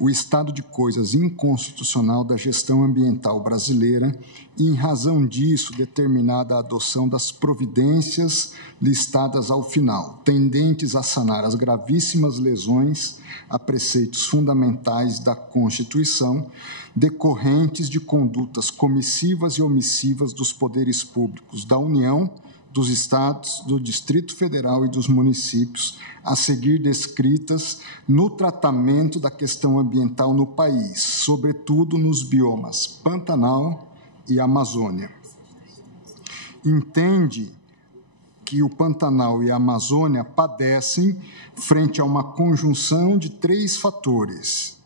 o estado de coisas inconstitucional da gestão ambiental brasileira e, em razão disso, determinada a adoção das providências listadas ao final, tendentes a sanar as gravíssimas lesões a preceitos fundamentais da Constituição, decorrentes de condutas comissivas e omissivas dos poderes públicos da União, dos Estados, do Distrito Federal e dos municípios, a seguir descritas no tratamento da questão ambiental no país, sobretudo nos biomas Pantanal e Amazônia. Entende que o Pantanal e a Amazônia padecem frente a uma conjunção de 3 fatores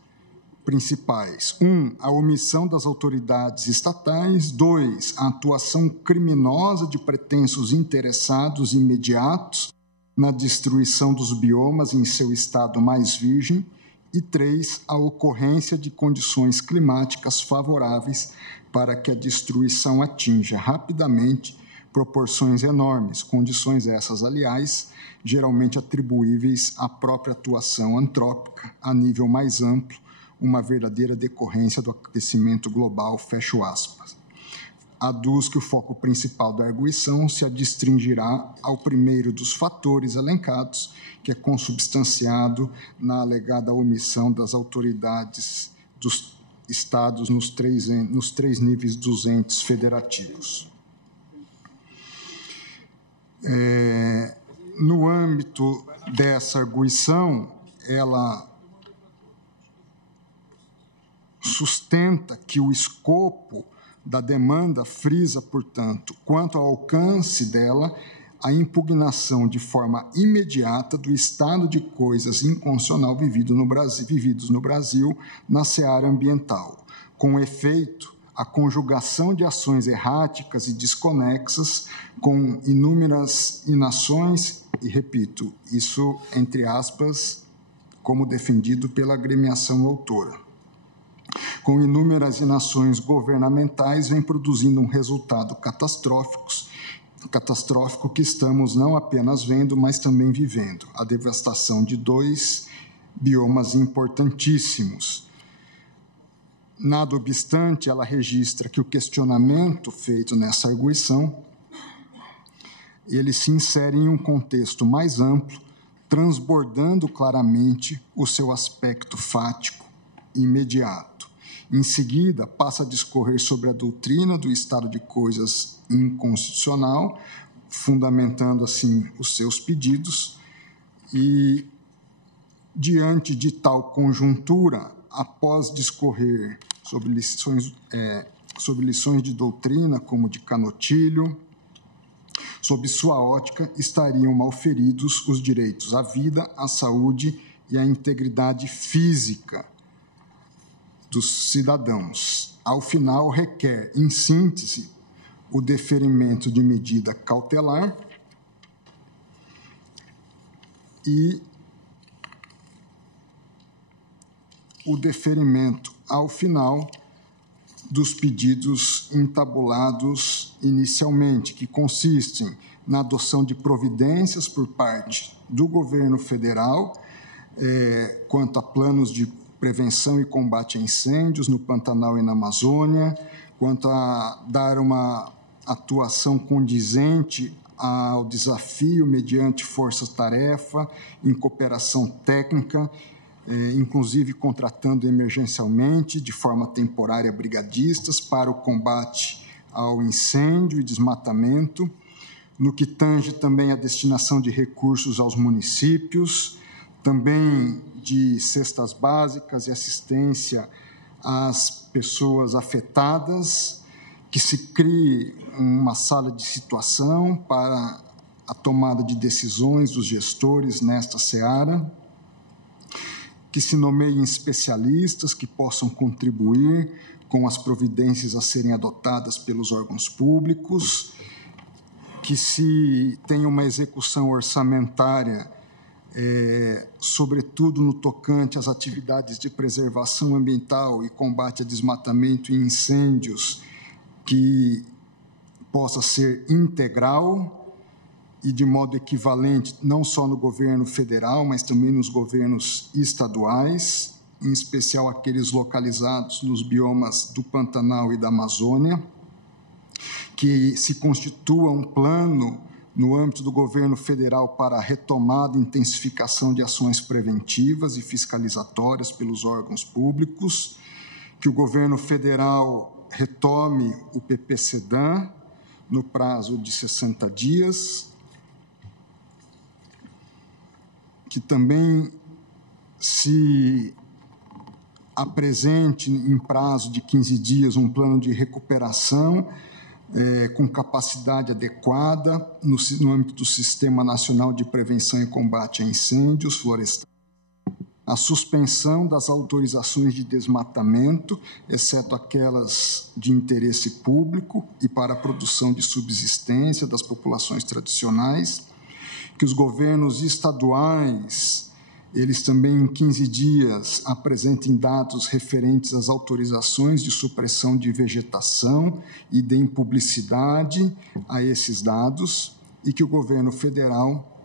principais. 1, a omissão das autoridades estatais. 2, a atuação criminosa de pretensos interessados imediatos na destruição dos biomas em seu estado mais virgem. E 3, a ocorrência de condições climáticas favoráveis para que a destruição atinja rapidamente proporções enormes, condições essas, aliás, geralmente atribuíveis à própria atuação antrópica a nível mais amplo, uma verdadeira decorrência do aquecimento global, fecho aspas. Aduz que o foco principal da arguição se adstringirá ao primeiro dos fatores elencados, que é consubstanciado na alegada omissão das autoridades dos Estados nos três níveis dos entes federativos. No âmbito dessa arguição, ela sustenta que o escopo da demanda frisa, portanto, quanto ao alcance dela, a impugnação de forma imediata do estado de coisas inconstitucional vividos no Brasil na seara ambiental, com efeito a conjugação de ações erráticas e desconexas com inúmeras inações, e repito, isso entre aspas, como defendido pela agremiação autora. Com inúmeras inações governamentais, vem produzindo um resultado catastrófico que estamos não apenas vendo, mas também vivendo: a devastação de 2 biomas importantíssimos. Nada obstante, ela registra que o questionamento feito nessa arguição, ele se insere em um contexto mais amplo, transbordando claramente o seu aspecto fático imediato. Em seguida, passa a discorrer sobre a doutrina do estado de coisas inconstitucional, fundamentando, assim, os seus pedidos, e, diante de tal conjuntura, após discorrer sobre lições de doutrina, como de Canotilho, sob sua ótica, estariam malferidos os direitos à vida, à saúde e à integridade física dos cidadãos. Ao final, requer, em síntese, o deferimento de medida cautelar e o deferimento, ao final, dos pedidos entabulados inicialmente, que consistem na adoção de providências por parte do governo federal quanto a planos de prevenção e combate a incêndios no Pantanal e na Amazônia, quanto a dar uma atuação condizente ao desafio mediante força-tarefa, em cooperação técnica, inclusive contratando emergencialmente, de forma temporária, brigadistas para o combate ao incêndio e desmatamento, no que tange também a destinação de recursos aos municípios, também de cestas básicas e assistência às pessoas afetadas, que se crie uma sala de situação para a tomada de decisões dos gestores nesta seara, que se nomeiem especialistas que possam contribuir com as providências a serem adotadas pelos órgãos públicos, que se tenha uma execução orçamentária, sobretudo no tocante às atividades de preservação ambiental e combate a desmatamento e incêndios, que possa ser integral e de modo equivalente, não só no governo federal, mas também nos governos estaduais, em especial aqueles localizados nos biomas do Pantanal e da Amazônia, que se constitua um plano no âmbito do governo federal para a retomada e intensificação de ações preventivas e fiscalizatórias pelos órgãos públicos, que o governo federal retome o PPCDAM no prazo de 60 dias, que também se apresente em prazo de 15 dias um plano de recuperação com capacidade adequada no âmbito do Sistema Nacional de Prevenção e Combate a Incêndios Florestais, a suspensão das autorizações de desmatamento, exceto aquelas de interesse público e para a produção de subsistência das populações tradicionais, que os governos estaduais Eles também, em 15 dias, apresentem dados referentes às autorizações de supressão de vegetação e deem publicidade a esses dados, e que o governo federal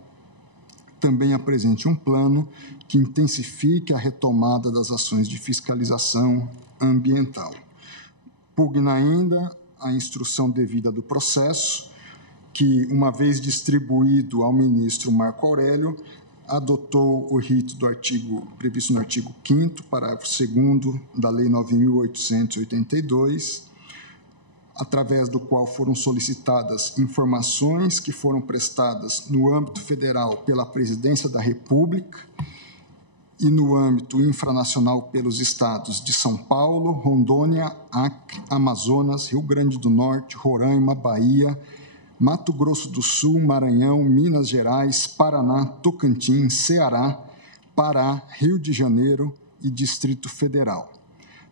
também apresente um plano que intensifique a retomada das ações de fiscalização ambiental. Pugna ainda a instrução devida do processo, que, uma vez distribuído ao ministro Marco Aurélio, adotou o rito do artigo previsto no artigo 5º, parágrafo 2º da Lei 9.882, através do qual foram solicitadas informações que foram prestadas no âmbito federal pela Presidência da República e no âmbito infranacional pelos estados de São Paulo, Rondônia, Acre, Amazonas, Rio Grande do Norte, Roraima, Bahia, Mato Grosso do Sul, Maranhão, Minas Gerais, Paraná, Tocantins, Ceará, Pará, Rio de Janeiro e Distrito Federal.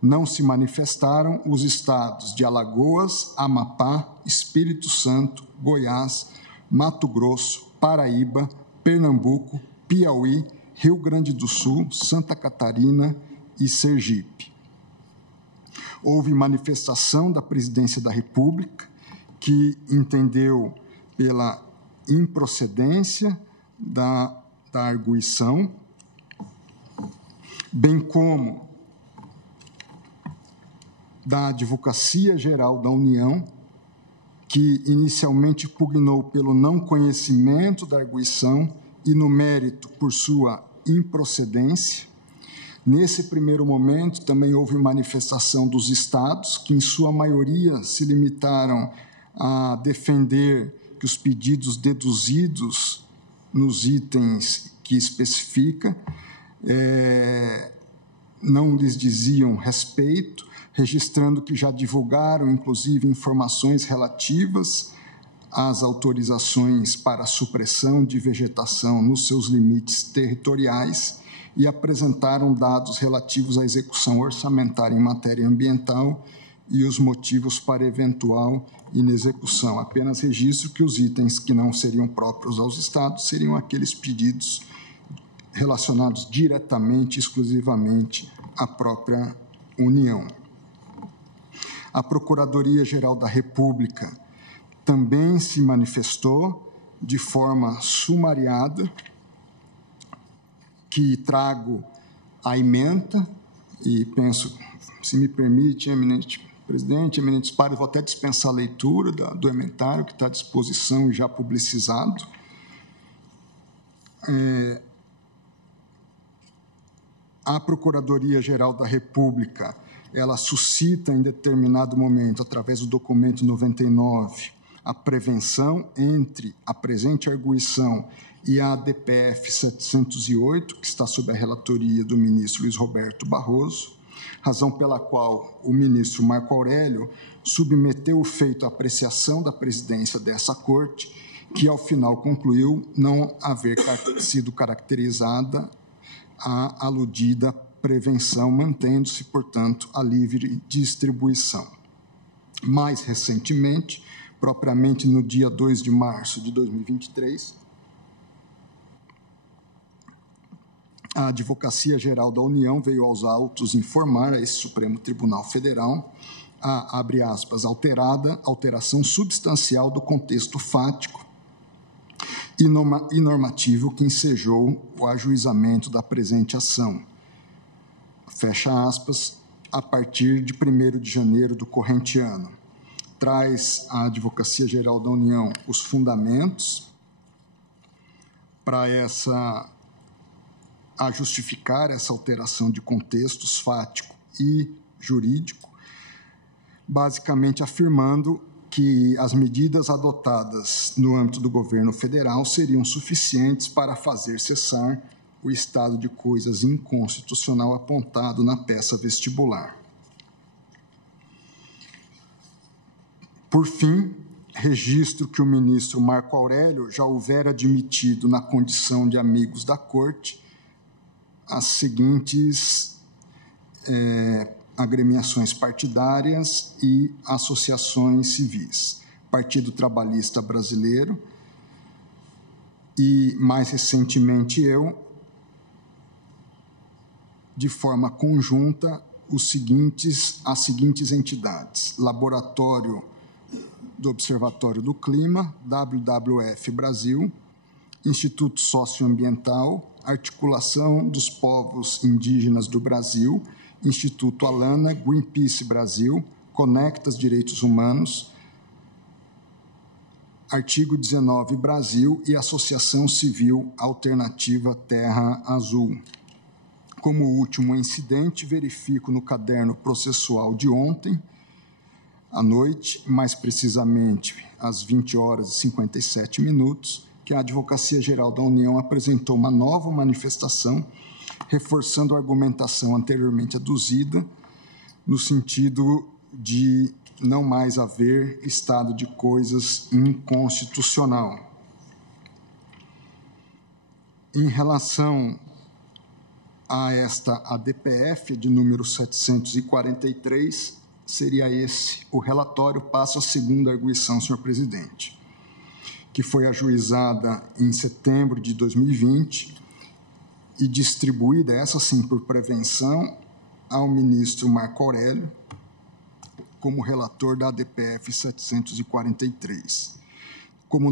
Não se manifestaram os estados de Alagoas, Amapá, Espírito Santo, Goiás, Mato Grosso, Paraíba, Pernambuco, Piauí, Rio Grande do Sul, Santa Catarina e Sergipe. Houve manifestação da Presidência da República, que entendeu pela improcedência da arguição, bem como da Advocacia Geral da União, que inicialmente pugnou pelo não conhecimento da arguição e, no mérito, por sua improcedência. Nesse primeiro momento, também houve manifestação dos estados, que, em sua maioria, se limitaram a defender que os pedidos deduzidos nos itens que especifica não lhes diziam respeito, registrando que já divulgaram, inclusive, informações relativas às autorizações para a supressão de vegetação nos seus limites territoriais e apresentaram dados relativos à execução orçamentária em matéria ambiental e os motivos para eventual inexecução. Apenas registro que os itens que não seriam próprios aos estados seriam aqueles pedidos relacionados diretamente, exclusivamente à própria União. A Procuradoria-Geral da República também se manifestou de forma sumariada, que trago a ementa, e penso, se me permite, eminente presidente, eminentes pares, vou até dispensar a leitura do ementário, que está à disposição e já publicizado. A Procuradoria-Geral da República, ela suscita em determinado momento, através do documento 99, a prevenção entre a presente arguição e a ADPF 708, que está sob a relatoria do ministro Luiz Roberto Barroso, razão pela qual o ministro Marco Aurélio submeteu o feito à apreciação da presidência dessa corte, que, ao final, concluiu não haver sido caracterizada a aludida prevenção, mantendo-se, portanto, a livre distribuição. Mais recentemente, propriamente no dia 2 de março de 2023, a Advocacia Geral da União veio aos autos informar a esse Supremo Tribunal Federal a, abre aspas, alteração substancial do contexto fático e normativo que ensejou o ajuizamento da presente ação, fecha aspas, a partir de 1º de janeiro do corrente ano. Traz a Advocacia Geral da União os fundamentos para a justificar essa alteração de contextos fático e jurídico, basicamente afirmando que as medidas adotadas no âmbito do governo federal seriam suficientes para fazer cessar o estado de coisas inconstitucional apontado na peça vestibular. Por fim, registro que o ministro Marco Aurélio já houvera admitido, na condição de amigos da Corte, as seguintes agremiações partidárias e associações civis: Partido Trabalhista Brasileiro e, mais recentemente, eu, de forma conjunta as seguintes entidades: Laboratório do Observatório do Clima, WWF Brasil, Instituto Socioambiental, Articulação dos Povos Indígenas do Brasil, Instituto Alana, Greenpeace Brasil, Conectas Direitos Humanos, Artigo 19 Brasil e Associação Civil Alternativa Terra Azul. Como último incidente, verifico no caderno processual de ontem, à noite, mais precisamente às 20 horas e 57 minutos, que a Advocacia Geral da União apresentou uma nova manifestação, reforçando a argumentação anteriormente aduzida, no sentido de não mais haver estado de coisas inconstitucional. Em relação a esta ADPF, de número 743, seria esse o relatório. Passo à segunda arguição, senhor presidente, que foi ajuizada em setembro de 2020 e distribuída, essa sim por prevenção, ao ministro Marco Aurélio, como relator da ADPF 743.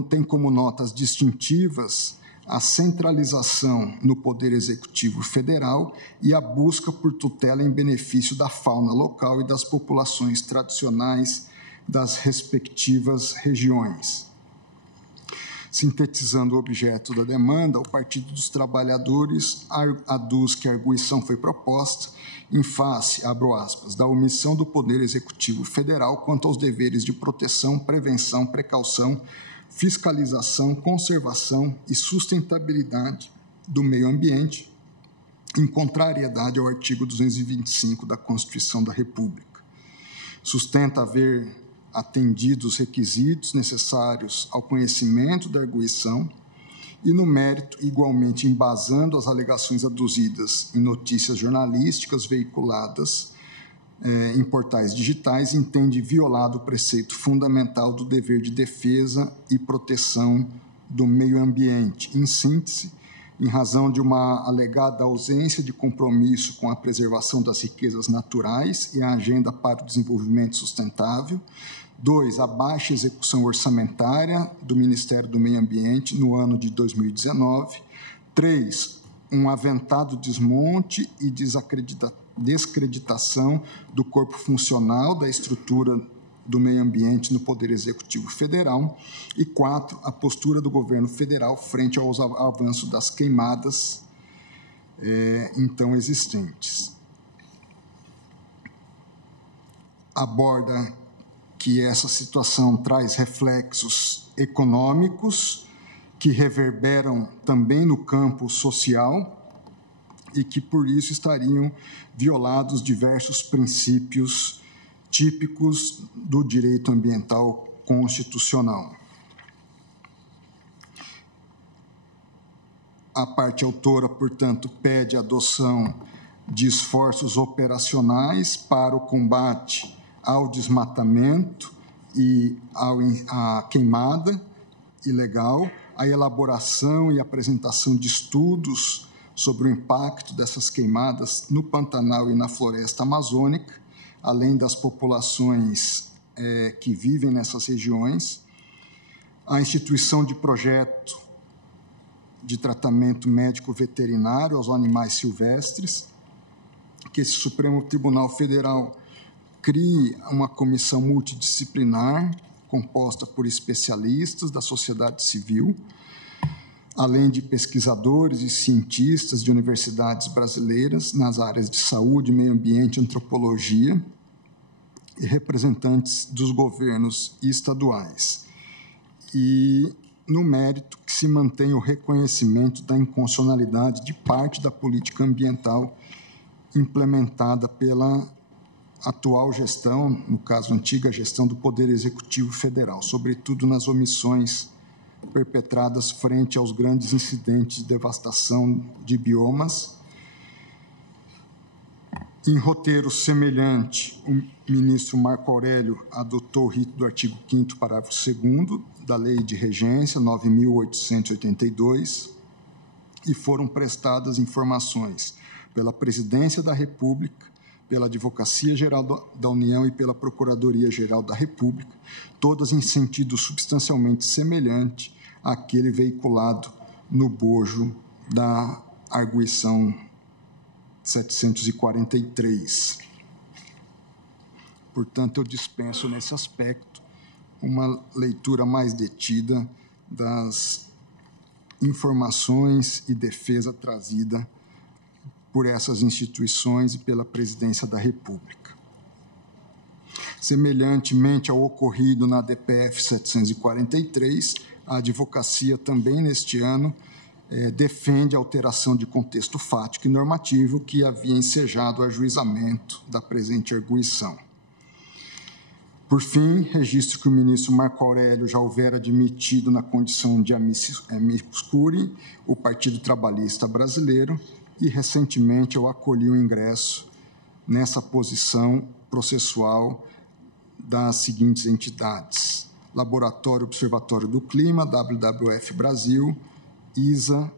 Tem como notas distintivas a centralização no Poder Executivo Federal e a busca por tutela em benefício da fauna local e das populações tradicionais das respectivas regiões. Sintetizando o objeto da demanda, o Partido dos Trabalhadores aduz que a arguição foi proposta em face, abro aspas, da omissão do Poder Executivo Federal quanto aos deveres de proteção, prevenção, precaução, fiscalização, conservação e sustentabilidade do meio ambiente, em contrariedade ao artigo 225 da Constituição da República. Sustenta haver atendido os requisitos necessários ao conhecimento da arguição e, no mérito, igualmente embasando as alegações aduzidas em notícias jornalísticas veiculadas em portais digitais, entende violado o preceito fundamental do dever de defesa e proteção do meio ambiente. Em síntese, em razão de uma alegada ausência de compromisso com a preservação das riquezas naturais e a agenda para o desenvolvimento sustentável. 2, a baixa execução orçamentária do Ministério do Meio Ambiente no ano de 2019. 3, um aventado desmonte e descreditação do corpo funcional da estrutura do meio ambiente no Poder Executivo Federal. E 4, a postura do governo federal frente ao avanço das queimadas então existentes. Aborda que essa situação traz reflexos econômicos que reverberam também no campo social e que, por isso, estariam violados diversos princípios típicos do direito ambiental constitucional. A parte autora, portanto, pede a adoção de esforços operacionais para o combate ao desmatamento e à queimada ilegal, a elaboração e apresentação de estudos sobre o impacto dessas queimadas no Pantanal e na floresta amazônica, além das populações que vivem nessas regiões, a instituição de projeto de tratamento médico veterinário aos animais silvestres, que esse Supremo Tribunal Federal crie uma comissão multidisciplinar composta por especialistas da sociedade civil, além de pesquisadores e cientistas de universidades brasileiras nas áreas de saúde, meio ambiente, antropologia e representantes dos governos estaduais. E, no mérito, que se mantenha o reconhecimento da inconstitucionalidade de parte da política ambiental implementada pela atual gestão, no caso, antiga gestão do Poder Executivo Federal, sobretudo nas omissões perpetradas frente aos grandes incidentes de devastação de biomas. Em roteiro semelhante, o ministro Marco Aurélio adotou o rito do artigo 5º, parágrafo 2º, da Lei de Regência 9.882, e foram prestadas informações pela Presidência da República, pela Advocacia Geral da União e pela Procuradoria-Geral da República, todas em sentido substancialmente semelhante àquele veiculado no bojo da arguição 743. Portanto, eu dispenso nesse aspecto uma leitura mais detida das informações e defesa trazida por essas instituições e pela Presidência da República. Semelhantemente ao ocorrido na DPF 743, a advocacia também neste ano defende a alteração de contexto fático e normativo que havia ensejado o ajuizamento da presente arguição. Por fim, registro que o ministro Marco Aurélio já houvera admitido na condição de amicus curiae o Partido Trabalhista Brasileiro e, recentemente, eu acolhi o ingresso nessa posição processual das seguintes entidades: Laboratório Observatório do Clima, WWF Brasil, ISA,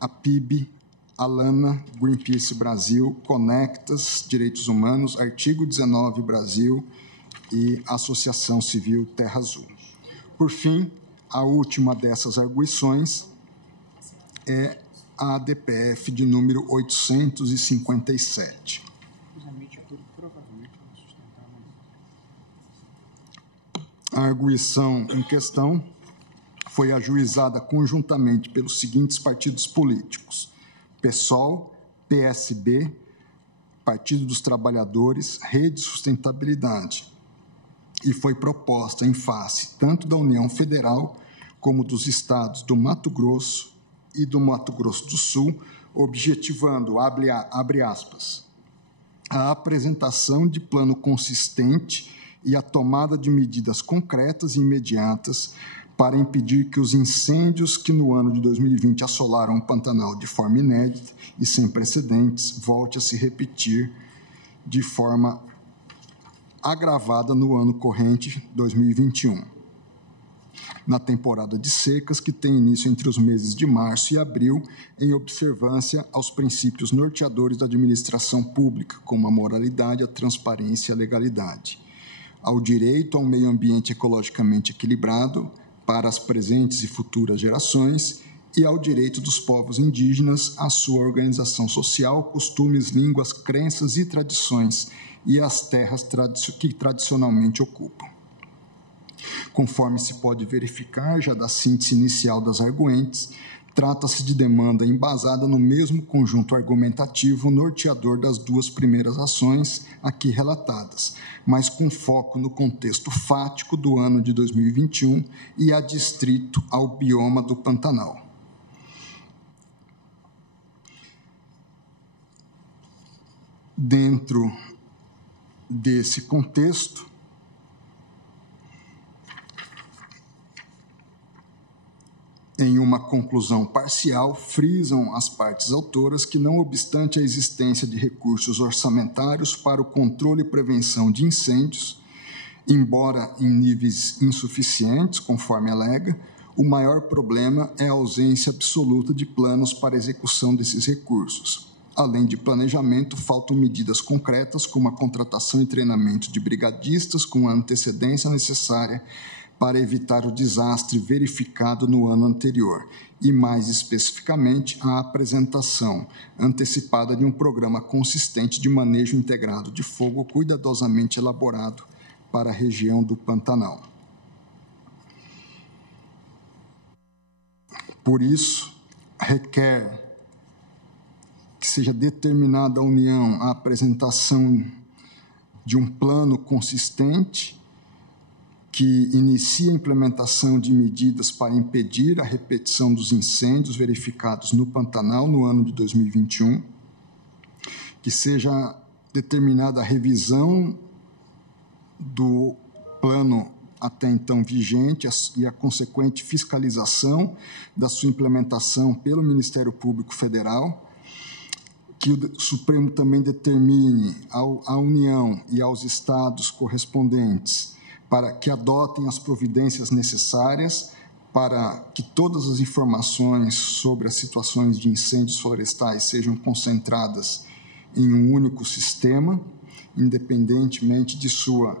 APIB, Alana, Greenpeace Brasil, Conectas, Direitos Humanos, Artigo 19 Brasil e Associação Civil Terra Azul. Por fim, a última dessas arguições é a DPF de número 857. A arguição em questão foi ajuizada conjuntamente pelos seguintes partidos políticos: PSOL, PSB, Partido dos Trabalhadores, Rede Sustentabilidade, e foi proposta em face tanto da União Federal como dos estados do Mato Grosso e do Mato Grosso do Sul, objetivando, abre aspas, a apresentação de plano consistente e a tomada de medidas concretas e imediatas para impedir que os incêndios que no ano de 2020 assolaram o Pantanal de forma inédita e sem precedentes volte a se repetir de forma agravada no ano corrente 2021, na temporada de secas que tem início entre os meses de março e abril, em observância aos princípios norteadores da administração pública, como a moralidade, a transparência e a legalidade, ao direito a um meio ambiente ecologicamente equilibrado para as presentes e futuras gerações e ao direito dos povos indígenas à sua organização social, costumes, línguas, crenças e tradições e às terras que tradicionalmente ocupam. Conforme se pode verificar já da síntese inicial das arguentes, trata-se de demanda embasada no mesmo conjunto argumentativo norteador das duas primeiras ações aqui relatadas, mas com foco no contexto fático do ano de 2021 e adstrito ao bioma do Pantanal. Dentro desse contexto, em uma conclusão parcial, frisam as partes autoras que, não obstante a existência de recursos orçamentários para o controle e prevenção de incêndios, embora em níveis insuficientes, conforme alega, o maior problema é a ausência absoluta de planos para execução desses recursos. Além de planejamento, faltam medidas concretas como a contratação e treinamento de brigadistas com a antecedência necessária para evitar o desastre verificado no ano anterior e, mais especificamente, a apresentação antecipada de um programa consistente de manejo integrado de fogo cuidadosamente elaborado para a região do Pantanal. Por isso, requer que seja determinada a União a apresentação de um plano consistente que inicie a implementação de medidas para impedir a repetição dos incêndios verificados no Pantanal no ano de 2021, que seja determinada a revisão do plano até então vigente e a consequente fiscalização da sua implementação pelo Ministério Público Federal, que o Supremo também determine à União e aos estados correspondentes para que adotem as providências necessárias para que todas as informações sobre as situações de incêndios florestais sejam concentradas em um único sistema, independentemente de sua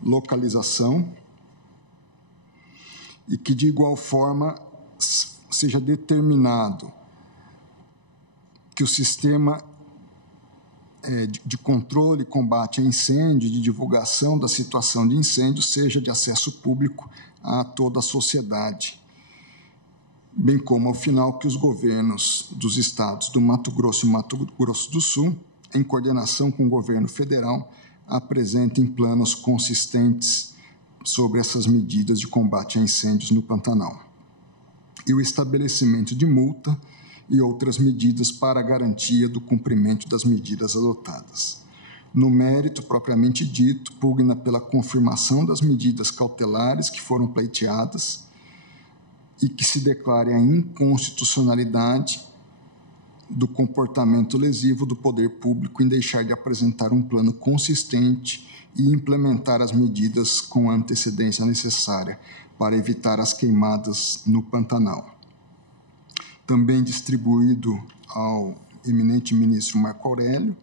localização, e que, de igual forma, seja determinado que o sistema de controle e combate a incêndio, de divulgação da situação de incêndio, seja de acesso público a toda a sociedade, bem como, ao final, que os governos dos estados do Mato Grosso e Mato Grosso do Sul, em coordenação com o governo federal, apresentem planos consistentes sobre essas medidas de combate a incêndios no Pantanal. E o estabelecimento de multa e outras medidas para a garantia do cumprimento das medidas adotadas. No mérito propriamente dito, pugna pela confirmação das medidas cautelares que foram pleiteadas e que se declare a inconstitucionalidade do comportamento lesivo do poder público em deixar de apresentar um plano consistente e implementar as medidas com a antecedência necessária para evitar as queimadas no Pantanal. Também distribuído ao eminente ministro Marco Aurélio,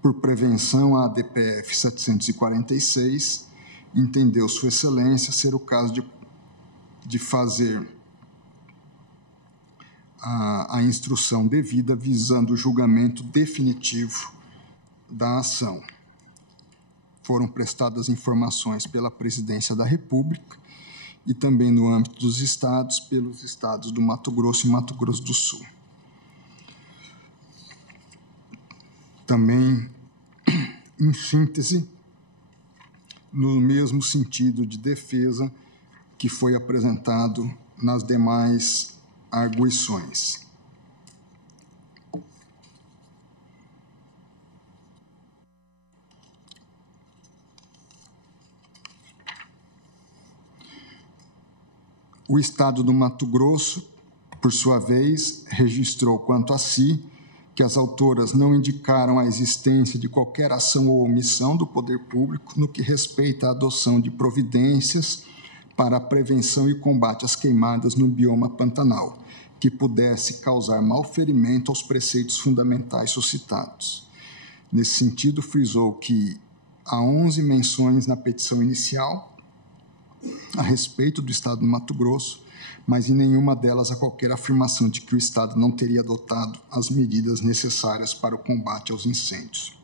por prevenção à ADPF 746, entendeu Sua Excelência ser o caso de fazer a instrução devida visando o julgamento definitivo da ação. Foram prestadas informações pela Presidência da República e também no âmbito dos estados, pelos estados do Mato Grosso e Mato Grosso do Sul. Também, em síntese, no mesmo sentido de defesa que foi apresentado nas demais arguições. O Estado do Mato Grosso, por sua vez, registrou quanto a si que as autoras não indicaram a existência de qualquer ação ou omissão do poder público no que respeita à adoção de providências para a prevenção e combate às queimadas no bioma Pantanal, que pudesse causar malferimento aos preceitos fundamentais suscitados. Nesse sentido, frisou que há 11 menções na petição inicial a respeito do Estado do Mato Grosso, mas em nenhuma delas há qualquer afirmação de que o Estado não teria adotado as medidas necessárias para o combate aos incêndios.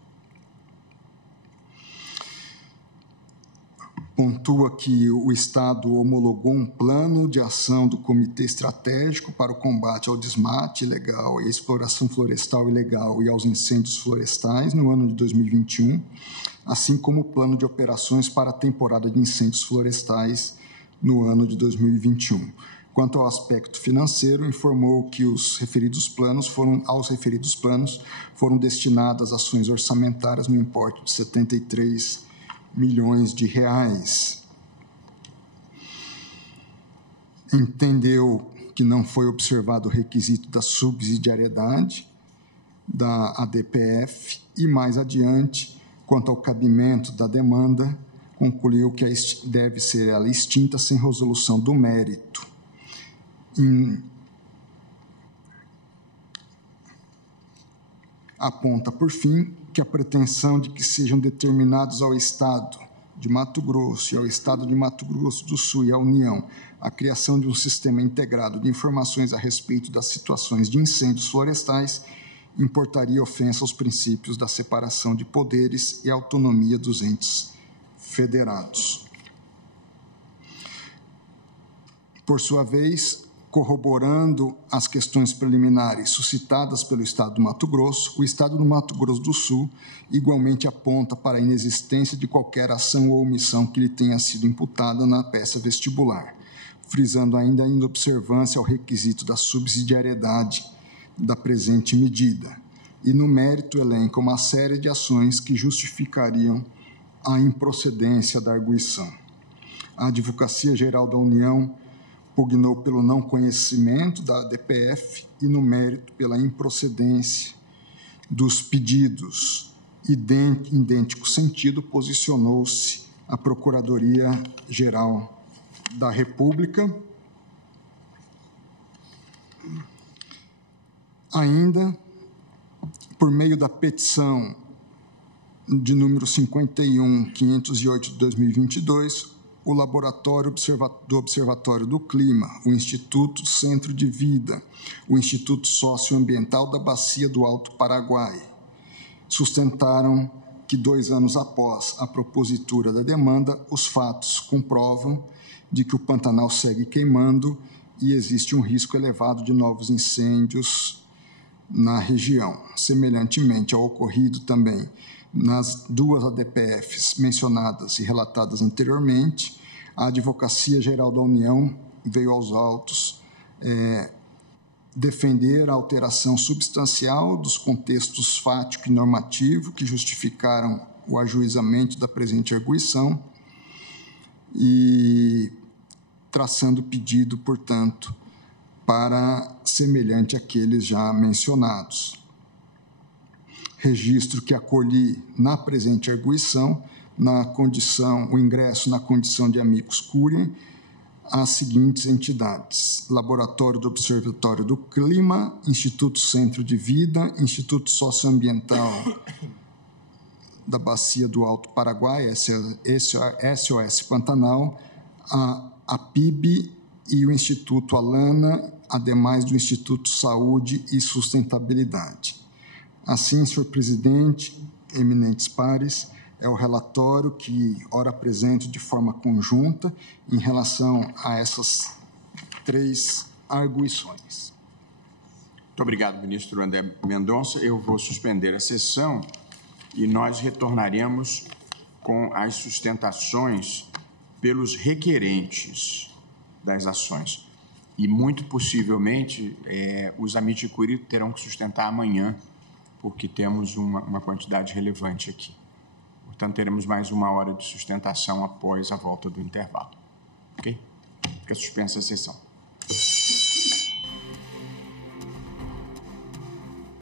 Pontua que o Estado homologou um plano de ação do Comitê Estratégico para o combate ao desmate ilegal e à exploração florestal ilegal e aos incêndios florestais no ano de 2021, assim como o plano de operações para a temporada de incêndios florestais no ano de 2021. Quanto ao aspecto financeiro, informou que aos referidos planos foram destinadas ações orçamentárias no importe de 73 milhões de reais. Entendeu que não foi observado o requisito da subsidiariedade da ADPF e, mais adiante, quanto ao cabimento da demanda, concluiu que deve ser ela extinta sem resolução do mérito. Aponta, por fim, que a pretensão de que sejam determinados ao Estado de Mato Grosso e ao Estado de Mato Grosso do Sul e à União a criação de um sistema integrado de informações a respeito das situações de incêndios florestais importaria ofensa aos princípios da separação de poderes e autonomia dos entes federados. Por sua vez, corroborando as questões preliminares suscitadas pelo Estado do Mato Grosso, o Estado do Mato Grosso do Sul igualmente aponta para a inexistência de qualquer ação ou omissão que lhe tenha sido imputada na peça vestibular, frisando ainda a inobservância ao requisito da subsidiariedade da presente medida, e no mérito elenca uma série de ações que justificariam a improcedência da arguição. A Advocacia Geral da União pugnou pelo não conhecimento da ADPF e, no mérito, pela improcedência dos pedidos. Em idêntico sentido, posicionou-se a Procuradoria-Geral da República, Ainda, por meio da petição de número 51.508 de 2022, o Laboratório do Observatório do Clima, o Instituto Centro de Vida, o Instituto Socioambiental da Bacia do Alto Paraguai, sustentaram que 2 anos após a propositura da demanda, os fatos comprovam de que o Pantanal segue queimando e existe um risco elevado de novos incêndios na região, semelhantemente ao ocorrido também nas 2 ADPFs mencionadas e relatadas anteriormente. A Advocacia Geral da União veio aos autos defender a alteração substancial dos contextos fático e normativo que justificaram o ajuizamento da presente arguição e traçando pedido, portanto, para semelhante àqueles já mencionados. Registro que acolhi na presente arguição, o ingresso na condição de amicus curiae, as seguintes entidades: Laboratório do Observatório do Clima, Instituto Centro de Vida, Instituto Socioambiental da Bacia do Alto Paraguai, SOS Pantanal, a PIB e o Instituto Alana, ademais do Instituto Saúde e Sustentabilidade. Assim, senhor presidente, eminentes pares, é o relatório que ora apresento de forma conjunta em relação a essas 3 arguições. Muito obrigado, ministro André Mendonça. Eu vou suspender a sessão e nós retornaremos com as sustentações pelos requerentes das ações. E, muito possivelmente, os amicus curiae terão que sustentar amanhã, porque temos uma quantidade relevante aqui. Portanto, teremos mais 1 hora de sustentação após a volta do intervalo. Ok? Fica suspensa a sessão.